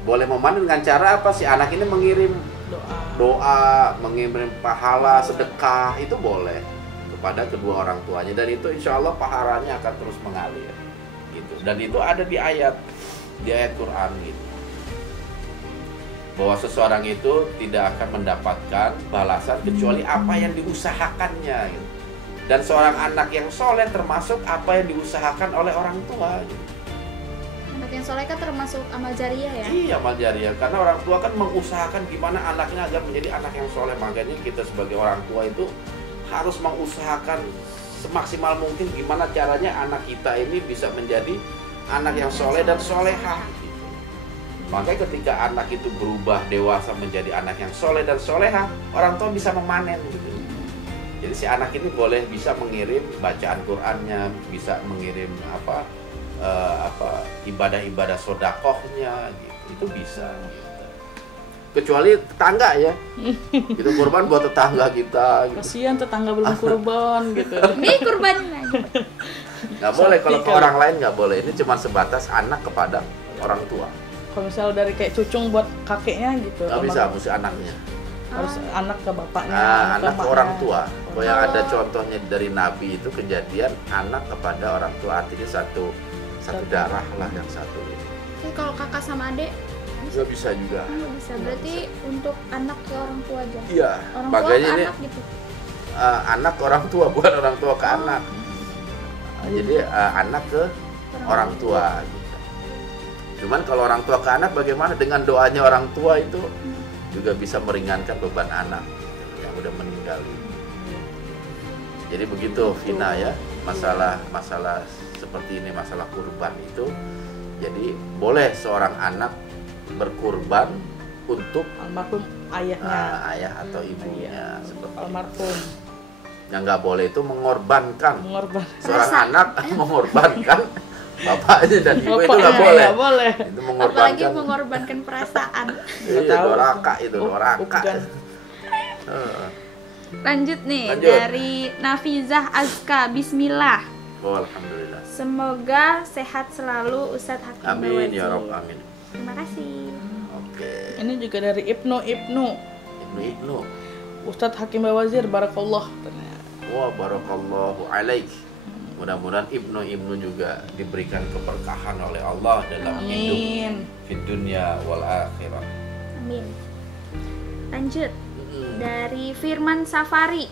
Boleh memanen dengan cara apa? Si anak ini mengirim doa, mengirim pahala, sedekah, itu boleh kepada kedua orang tuanya, dan itu insya Allah pahalanya akan terus mengalir gitu. Dan itu ada di ayat Quran gitu, bahwa seseorang itu tidak akan mendapatkan balasan kecuali apa yang diusahakannya gitu. Dan seorang anak yang soleh termasuk apa yang diusahakan oleh orang tua gitu. Anak yang soleh kan termasuk amal jariah ya. Iya, amal jariah. Karena orang tua kan mengusahakan gimana anaknya agar menjadi anak yang soleh. Makanya kita sebagai orang tua itu harus mengusahakan semaksimal mungkin gimana caranya anak kita ini bisa menjadi anak yang soleh dan solehah gitu. Makanya ketika anak itu berubah dewasa menjadi anak yang soleh dan solehah, orang tua bisa memanen gitu. Jadi si anak ini boleh bisa mengirim bacaan Qur'annya, bisa mengirim ibadah-ibadah sodakohnya gitu. Itu bisa gitu. Kecuali tetangga ya, itu kurban buat tetangga kita gitu. Kasihan tetangga belum kurban gitu. Nih kurbanin aja. Nggak boleh, kalau ke orang lain nggak boleh. Ini cuma sebatas anak kepada orang tua. Kalau misal dari kayak cucung buat kakeknya gitu. Nggak bisa, mesti anaknya. Harus anak ke bapaknya. Anak ke emaknya. orang tua. Yang ada contohnya dari Nabi itu kejadian anak kepada orang tua, artinya satu darah lah yang satu ini. Oke, kalau kakak sama adik Nggak bisa juga. nggak bisa. Berarti untuk anak ke orang tua aja. Iya. Orang tua ke Makanya ini anak gitu. anak ke orang tua, bukan orang tua ke anak. Jadi anak ke orang tua gitu. Cuman kalau orang tua ke anak bagaimana? Dengan doanya orang tua itu juga bisa meringankan beban anak gitu, yang udah meninggal gitu. Jadi begitu Vina ya, masalah seperti ini, masalah kurban itu. Jadi boleh seorang anak berkurban untuk Almarhum ayahnya. ayah atau ibunya seperti itu. Almarhum. Yang nggak boleh itu mengorbankan. Mengorban. Seorang anak mengorbankan Bapaknya dan ibu itu Bapaknya nggak boleh. nggak boleh. Itu Apalagi mengorbankan. mengorbankan perasaan. Iya, tahu. doraka itu, Oh, doraka. bukan. Heeh. Lanjut nih Lanjut. dari Nafizah Azka. Bismillah. Oh, alhamdulillah. Semoga sehat selalu Ustadz Hakim Amin Bawazir. ya Rob, amin. Terima kasih. Oke. Ini juga dari Ibnu. Ibnu. Ustadz Hakim Bawazir, barakallah. Ternyata. Wah, barakallahu alaik. Mudah-mudahan Ibnu juga diberikan keberkahan oleh Allah dalam hidup Amin. di dunia wal akhirah. Amin. Lanjut Mm. dari Firman Safari.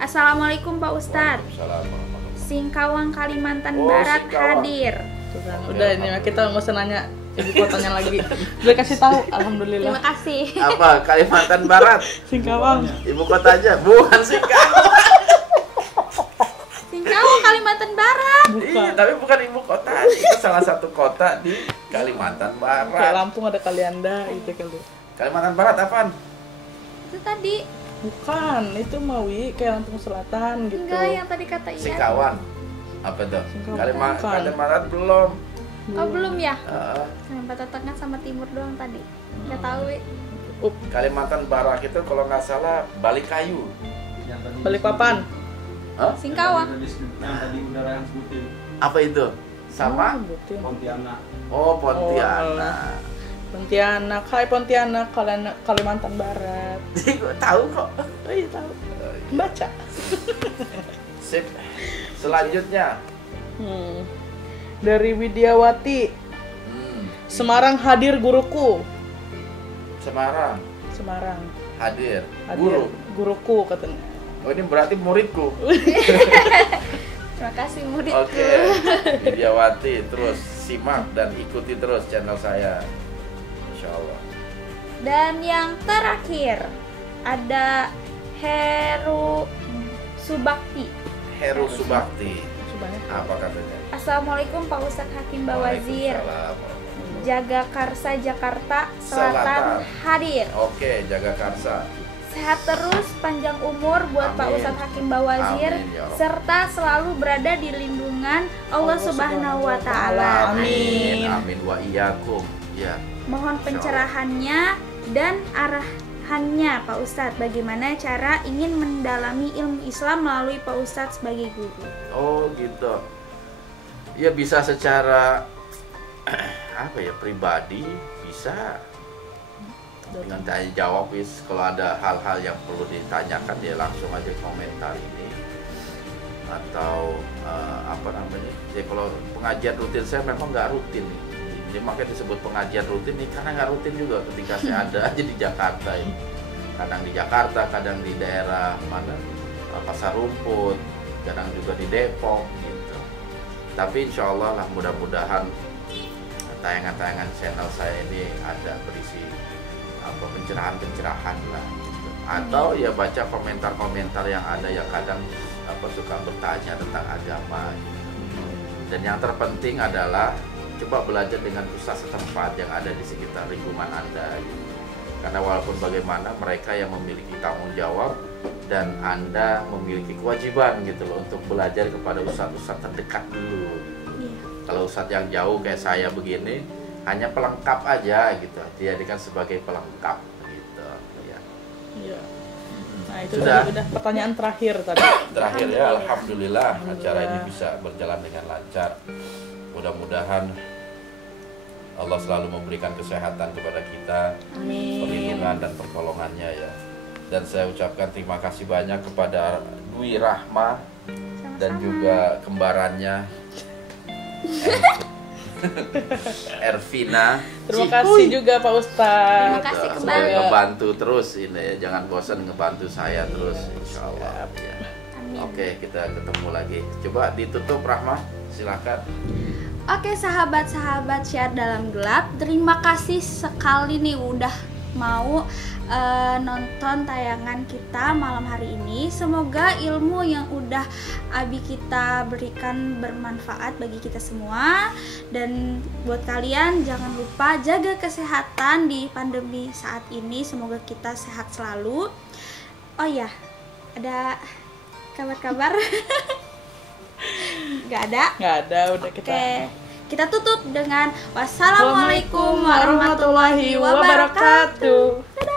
Assalamualaikum Pak Ustadz. Waalaikumsalam warahmatullahi Singkawang Kalimantan Oh, Barat Singkawang. hadir. Tuh kan, Oke, udah ini mah kita nggak usah nanya ibu kotanya lagi. Udah kasih tahu, alhamdulillah. Terima kasih. Apa? Kalimantan Barat. Singkawang. Ibu kotanya bukan Singkawang. Singkawang Kalimantan Barat. Iya, tapi bukan ibu kota. Itu salah satu kota di Kalimantan Kayak Barat. Lampung ada Kalianda gitu kali. Kalimantan Barat apaan? Itu tadi. Bukan, itu Mawi kayak Lampung Selatan gitu. Enggak, yang tadi kata Ian. Singkawang. Apa tuh? Singkawang. Kalimantan Bukan. Barat belum. Oh, belum ya? Heeh. Kalimantan Tengah sama Timur doang tadi. Enggak tahu, Wi. Kalimantan Barat itu kalau nggak salah Balikayu. Yang tadi Balikpapan. Hah? Singkawang. Yang tadi udara yang sebutin Apa itu? Sama? Sebutin. Pontianak. Oh, Pontianak. Pontianak, hai Pontianak, Kalimantan Barat. Jadi gue tahu kok. Oh iya tahu. Baca. Sip. Selanjutnya. Dari Widiawati, Semarang hadir guruku. Semarang Semarang hadir. hadir Guru. guruku katanya. Oh, ini berarti muridku. Terima kasih murid. Oke. Widiawati, terus simak dan ikuti terus channel saya. Insya Allah. Dan yang terakhir ada Heru Subakti. Heru Subakti. Subhanallah. Apa katanya? Assalamualaikum Pak Ustadz Hakim Bawazir. Waalaikumsalam. Jagakarsa Jakarta Selatan Selatan. hadir. Oke, jaga karsa. Sehat terus, panjang umur buat Pak Amin. Ustadz Hakim Bawazir, Amin, ya Allah. serta selalu berada di lindungan Allah Subhanahu wa Ta'ala. Amin. Amin wa iyyakum. Ya. Mohon pencerahannya dan arahannya Pak Ustadz. Bagaimana cara ingin mendalami ilmu Islam melalui Pak Ustadz sebagai guru? Oh, gitu. Ya bisa secara apa ya, pribadi bisa dengan tanya jawab. Kalau ada hal-hal yang perlu ditanyakan ya langsung aja komentar ini, atau apa namanya ya, kalau pengajian rutin saya memang nggak rutin, jadi makanya disebut pengajian rutin nih, karena nggak rutin juga ketika saya ada aja di Jakarta ini, kadang di Jakarta, kadang di daerah mana, Pasar Rumput, kadang juga di Depok gitu. Tapi insya Allah lah, mudah-mudahan tayangan-tayangan channel saya ini ada berisi apa, pencerahan-pencerahan lah gitu. Atau ya baca komentar-komentar yang ada yang kadang apa suka bertanya tentang agama gitu. Dan yang terpenting adalah coba belajar dengan ustaz setempat yang ada di sekitar lingkungan Anda gitu. Karena walaupun bagaimana mereka yang memiliki tanggung jawab dan Anda memiliki kewajiban gitu loh untuk belajar kepada ustaz-ustaz terdekat dulu. Iya. Kalau ustadz yang jauh kayak saya begini hanya pelengkap aja gitu, dijadikan sebagai pelengkap gitu ya. Iya. Nah itu Sudah. tadi udah pertanyaan terakhir tadi. Terakhir ya, alhamdulillah acara ini bisa berjalan dengan lancar. Mudah-mudahan Allah selalu memberikan kesehatan kepada kita, Amin. perlindungan dan pertolongannya ya. Dan saya ucapkan terima kasih banyak kepada Dwi Rahma dan juga kembarannya Ervina. Terima kasih juga Pak Ustadz. Terima kasih Semoga kembali. ngebantu terus ini ya, jangan bosan ngebantu saya terus insya Allah ya. Amin. Oke, kita ketemu lagi. Coba ditutup Rahma, silakan. Oke sahabat-sahabat Syiar Dalam Gelap, terima kasih sekali nih udah mau nonton tayangan kita malam hari ini. Semoga ilmu yang udah Abi kita berikan bermanfaat bagi kita semua. Dan buat kalian jangan lupa jaga kesehatan di pandemi saat ini. Semoga kita sehat selalu. Oh ya, ada kabar-kabar Nggak ada? Nggak ada, udah kita. Oke. Kita tutup dengan wassalamualaikum warahmatullahi wabarakatuh. Dadah.